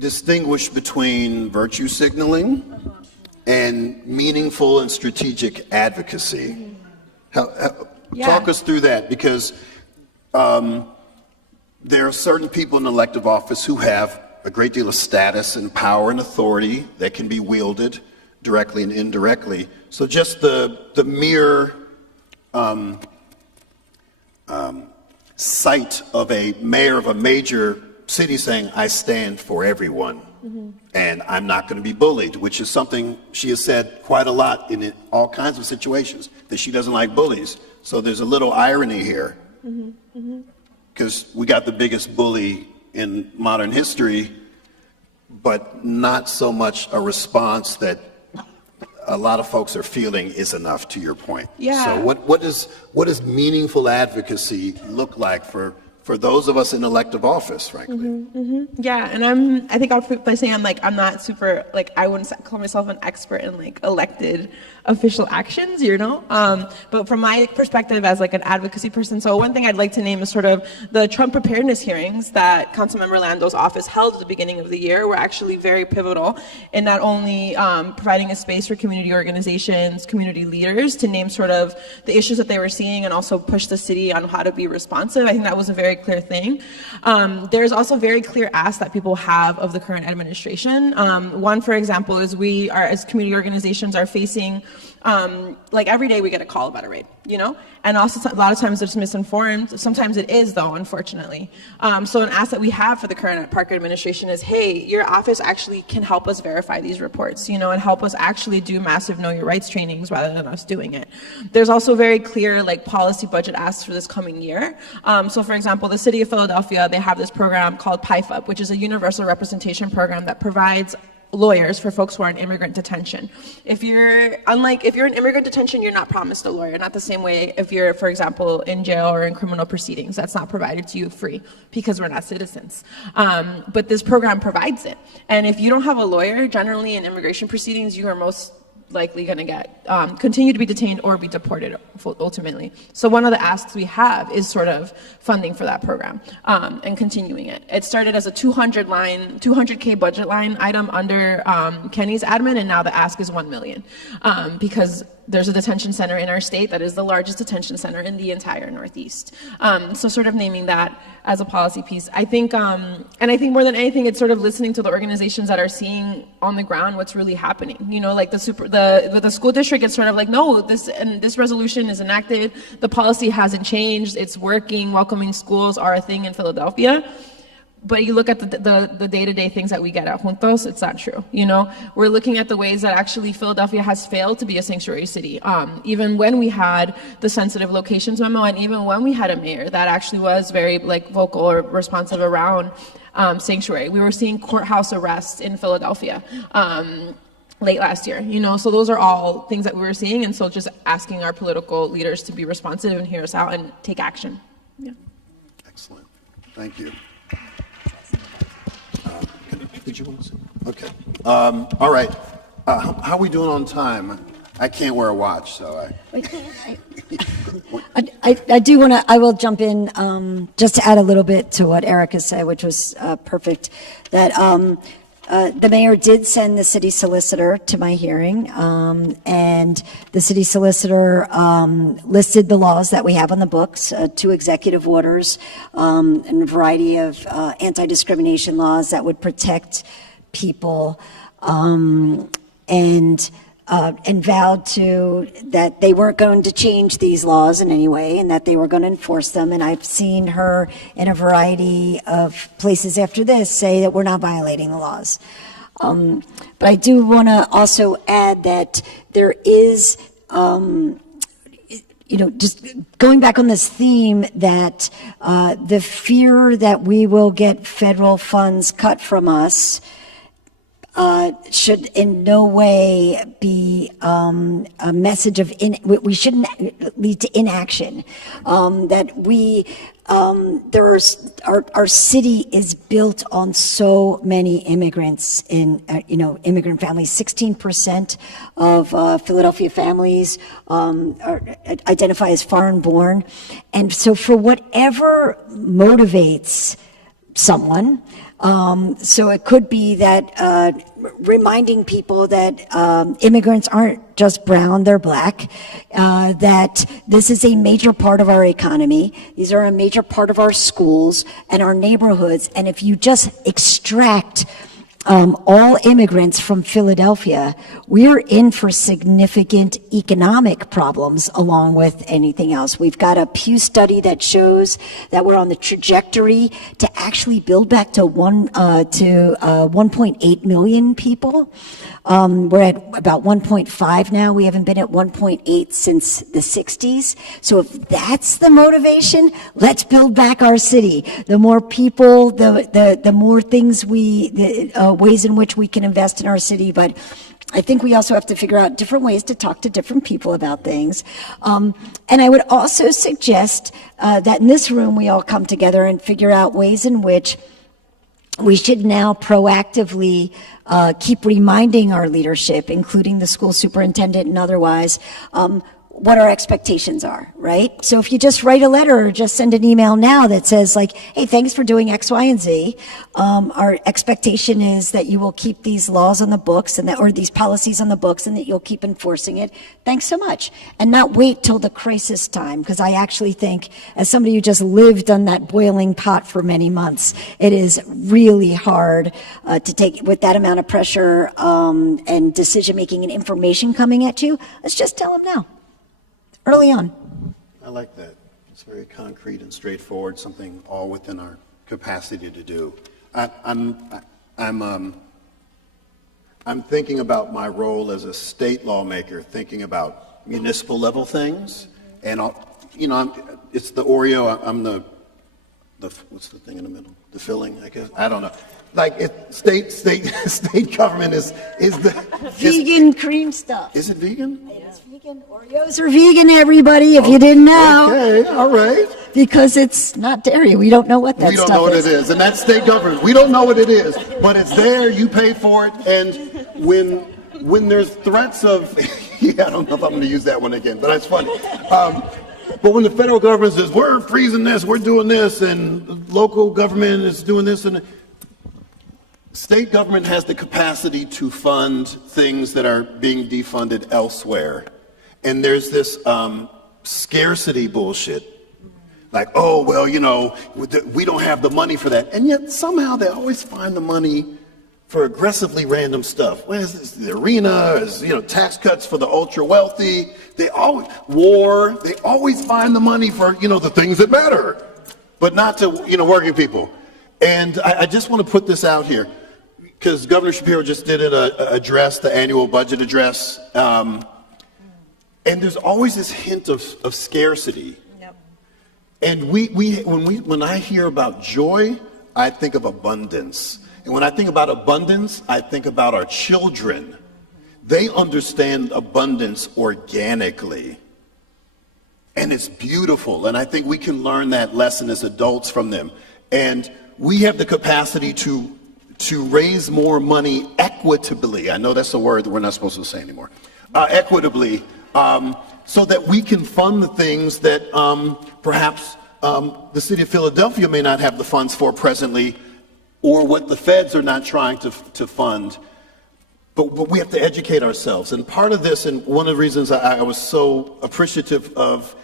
distinguish between virtue signaling and meaningful and strategic advocacy. Talk us through that, because there are certain people in elective office who have a great deal of status and power and authority that can be wielded directly and indirectly. So just the mere sight of a mayor of a major city saying, I stand for everyone, and I'm not going to be bullied, which is something she has said quite a lot in all kinds of situations, that she doesn't like bullies. So there's a little irony here. Because we got the biggest bully in modern history, but not so much a response that a lot of folks are feeling is enough, to your point. Yeah. So what does meaningful advocacy look like for for those of us in elective office, frankly. Yeah, and I think I'll put by saying I'm not super, like, I wouldn't call myself an expert in like elected official actions, but from my perspective as like an advocacy person, so one thing I'd like to name is sort of the Trump preparedness hearings that Councilmember Lando's office held at the beginning of the year were actually very pivotal in not only providing a space for community organizations, community leaders to name sort of the issues that they were seeing and also push the city on how to be responsive. I think that was a very clear thing. There's also very clear asks that people have of the current administration. One, for example, is we are, as community organizations, are facing like every day we get a call about a rape, and also a lot of times it's misinformed. Sometimes it is, though, unfortunately. So an ask that we have for the current Parker administration is, hey, your office actually can help us verify these reports, and help us actually do massive Know Your Rights trainings rather than us doing it. There's also very clear like policy budget asks for this coming year. So for example, the city of Philadelphia, they have this program called PIFUP, which is a universal representation program that provides lawyers for folks who are in immigrant detention. If you're in immigrant detention, you're not promised a lawyer. Not the same way if you're, for example, in jail or in criminal proceedings. That's not provided to you free because we're not citizens. But this program provides it. And if you don't have a lawyer, generally in immigration proceedings, you are most likely going to get continue to be detained or be deported ultimately. So one of the asks we have is sort of funding for that program and continuing it. It started as a 200K budget line item under Kenny's admin, and now the ask is 1 million because there's a detention center in our state that is the largest detention center in the entire Northeast. So sort of naming that as a policy piece. I think, and I think more than anything, it's sort of listening to the organizations that are seeing on the ground what's really happening. Like the school district is sort of like, no, this resolution is enacted. The policy hasn't changed. It's working. Welcoming schools are a thing in Philadelphia. But you look at the day-to-day things that we get at Juntos, it's not true. We're looking at the ways that actually Philadelphia has failed to be a sanctuary city. Even when we had the sensitive locations memo, and even when we had a mayor that actually was very like vocal or responsive around sanctuary, we were seeing courthouse arrests in Philadelphia. Late last year, so those are all things that we were seeing, and so just asking our political leaders to be responsive and hear us out and take action. Yeah. Excellent. Thank you. Did you want to say? Okay. All right. How are we doing on time? I can't wear a watch, so I do want to, I will jump in just to add a little bit to what Erica said, which was perfect, that the mayor did send the city solicitor to my hearing, and the city solicitor listed the laws that we have on the books, 2 executive orders, and a variety of anti-discrimination laws that would protect people, and vowed to that they weren't going to change these laws in any way and that they were going to enforce them. And I've seen her in a variety of places after this say that we're not violating the laws. But I do want to also add that there is, just going back on this theme that the fear that we will get federal funds cut from us should in no way be a message of we shouldn't lead to inaction. That we our city is built on so many immigrants in immigrant families. 16% of Philadelphia families identify as foreign born, and so for whatever motivates someone. So it could be that reminding people that immigrants aren't just brown, they're black, that this is a major part of our economy. These are a major part of our schools and our neighborhoods. And if you just extract all immigrants from Philadelphia, we're in for significant economic problems along with anything else. We've got a Pew study that shows that we're on the trajectory to actually build back to 1.8 million people. We're at about 1.5 now. We haven't been at 1.8 since the 60s. So if that's the motivation, let's build back our city. The more people, the more things ways in which we can invest in our city. But I think we also have to figure out different ways to talk to different people about things. And I would also suggest that in this room we all come together and figure out ways in which we should now proactively keep reminding our leadership, including the school superintendent and otherwise, what our expectations are, right? So if you just write a letter or just send an email now that says like, hey, thanks for doing X, Y, and Z. Our expectation is that you will keep these laws on the books and that, or these policies on the books, and that you'll keep enforcing it. Thanks so much. And not wait till the crisis time, because I actually think, as somebody who just lived on that boiling pot for many months, it is really hard to take with that amount of pressure and decision making and information coming at you. Let's just tell them now. Early on. I like that. It's very concrete and straightforward, something all within our capacity to do. I'm thinking about my role as a state lawmaker, thinking about municipal level things, and it's the Oreo. I'm the what's the thing in the middle? The filling, I guess. I don't know. Like state government is the vegan cream stuff. Is it vegan? It's vegan. Oreos are vegan, everybody, if you didn't know. Okay, all right. Because it's not dairy. We don't know what that stuff is. We don't know what it is. And that's state government. We don't know what it is. But it's there, you pay for it, and when there's threats of, yeah, I don't know if I'm going to use that one again, but that's funny. But when the federal government says, we're freezing this, we're doing this, and local government is doing this, and state government has the capacity to fund things that are being defunded elsewhere. And there's this scarcity bullshit. Like, oh, well, we don't have the money for that. And yet somehow they always find the money for aggressively random stuff. Where is this? The arena, tax cuts for the ultra wealthy. They always find the money for, the things that matter, but not to, working people. And I just want to put this out here, because Governor Shapiro just did an address, the annual budget address. And there's always this hint of scarcity. Yep. And when I hear about joy, I think of abundance. And when I think about abundance, I think about our children. They understand abundance organically. And it's beautiful. And I think we can learn that lesson as adults from them. And we have the capacity to raise more money equitably. I know that's a word that we're not supposed to say anymore. Equitably. So that we can fund the things that perhaps the city of Philadelphia may not have the funds for presently, or what the feds are not trying to fund. But we have to educate ourselves. And part of this, and one of the reasons I was so appreciative of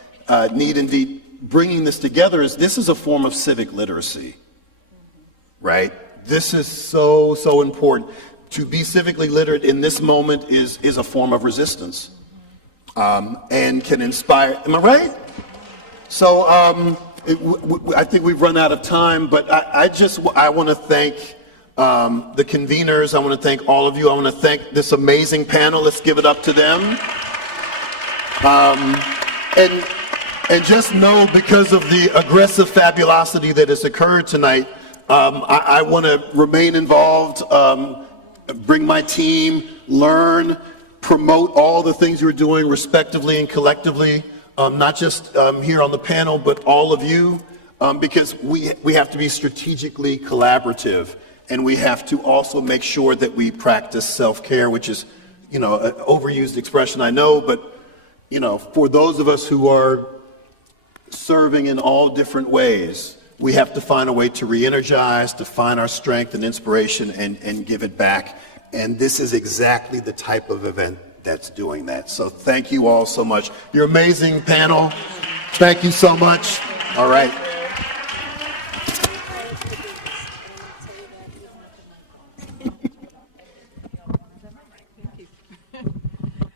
Need and Deed bringing this together, is this is a form of civic literacy, right? This is so important. To be civically literate in this moment is a form of resistance. And can inspire. Am I right? So I think we've run out of time, but I want to thank the conveners. I want to thank all of you. I want to thank this amazing panel. Let's give it up to them. And just know, because of the aggressive fabulosity that has occurred tonight, I want to remain involved, bring my team, learn, promote all the things you're doing respectively and collectively, not just here on the panel, but all of you, because we have to be strategically collaborative, and we have to also make sure that we practice self-care, which is, an overused expression, I know, but, for those of us who are serving in all different ways, we have to find a way to re-energize, to find our strength and inspiration and give it back. And this is exactly the type of event that's doing that. So thank you all so much. You're amazing panel. Thank you so much. All right.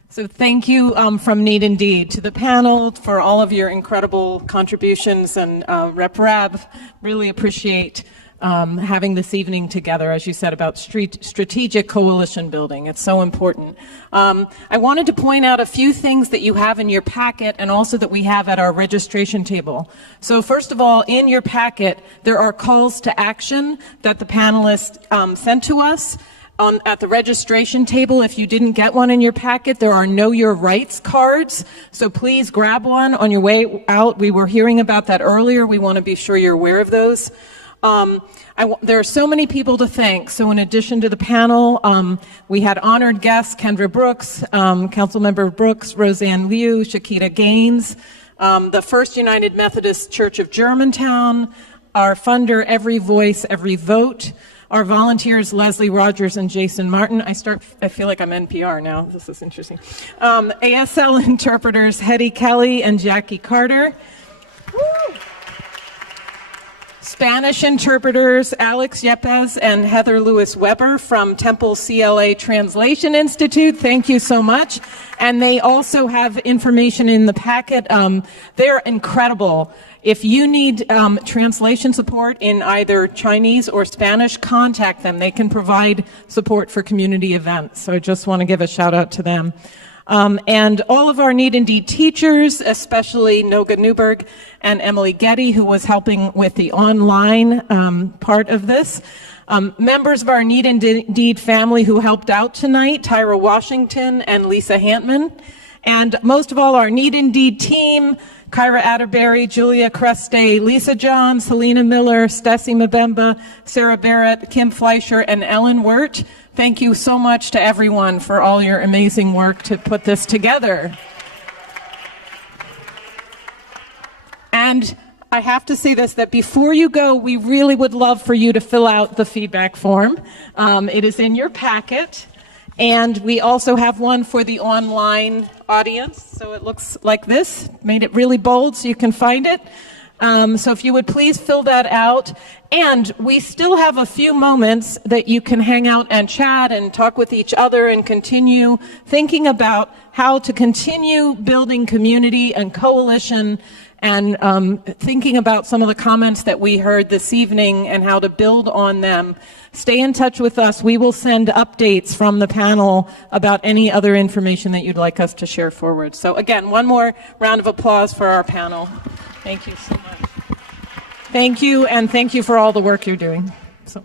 So thank you from Need and Deed to the panel for all of your incredible contributions, and Rep. Rabb, really appreciate having this evening together, as you said, about strategic coalition building. It's so important. I wanted to point out a few things that you have in your packet, and also that we have at our registration table. So first of all, in your packet, there are calls to action that the panelists sent to us. At the registration table, if you didn't get one in your packet, there are Know Your Rights cards. So please grab one on your way out. We were hearing about that earlier. We want to be sure you're aware of those. There are so many people to thank. So in addition to the panel, we had honored guests, Kendra Brooks, Councilmember Brooks, Roseanne Liu, Shakita Gaines, the First United Methodist Church of Germantown, our funder, Every Voice, Every Vote, our volunteers, Leslie Rogers and Jason Martin. I feel like I'm NPR now. This is interesting. ASL interpreters, Hetty Kelly and Jackie Carter. Woo! Spanish interpreters, Alex Yepes and Heather Lewis Weber from Temple CLA Translation Institute. Thank you so much. And they also have information in the packet. They're incredible. If you need translation support in either Chinese or Spanish, contact them. They can provide support for community events. So I just want to give a shout out to them. And all of our Need Indeed teachers, especially Noga Newberg and Emily Getty, who was helping with the online part of this. Members of our Need Indeed family who helped out tonight, Tyra Washington and Lisa Hantman. And most of all, our Need Indeed team, Kyra Atterbury, Julia Creste, Lisa Johns, Helena Miller, Stessie Mbemba, Sarah Barrett, Kim Fleischer, and Ellen Wirt. Thank you so much to everyone for all your amazing work to put this together. And I have to say this, that before you go, we really would love for you to fill out the feedback form. It is in your packet. And we also have one for the online audience. So it looks like this. Made it really bold so you can find it. So if you would please fill that out. And we still have a few moments that you can hang out and chat and talk with each other and continue thinking about how to continue building community and coalition and thinking about some of the comments that we heard this evening and how to build on them. Stay in touch with us. We will send updates from the panel about any other information that you'd like us to share forward. So again, one more round of applause for our panel. Thank you so much. Thank you, and thank you for all the work you're doing. So.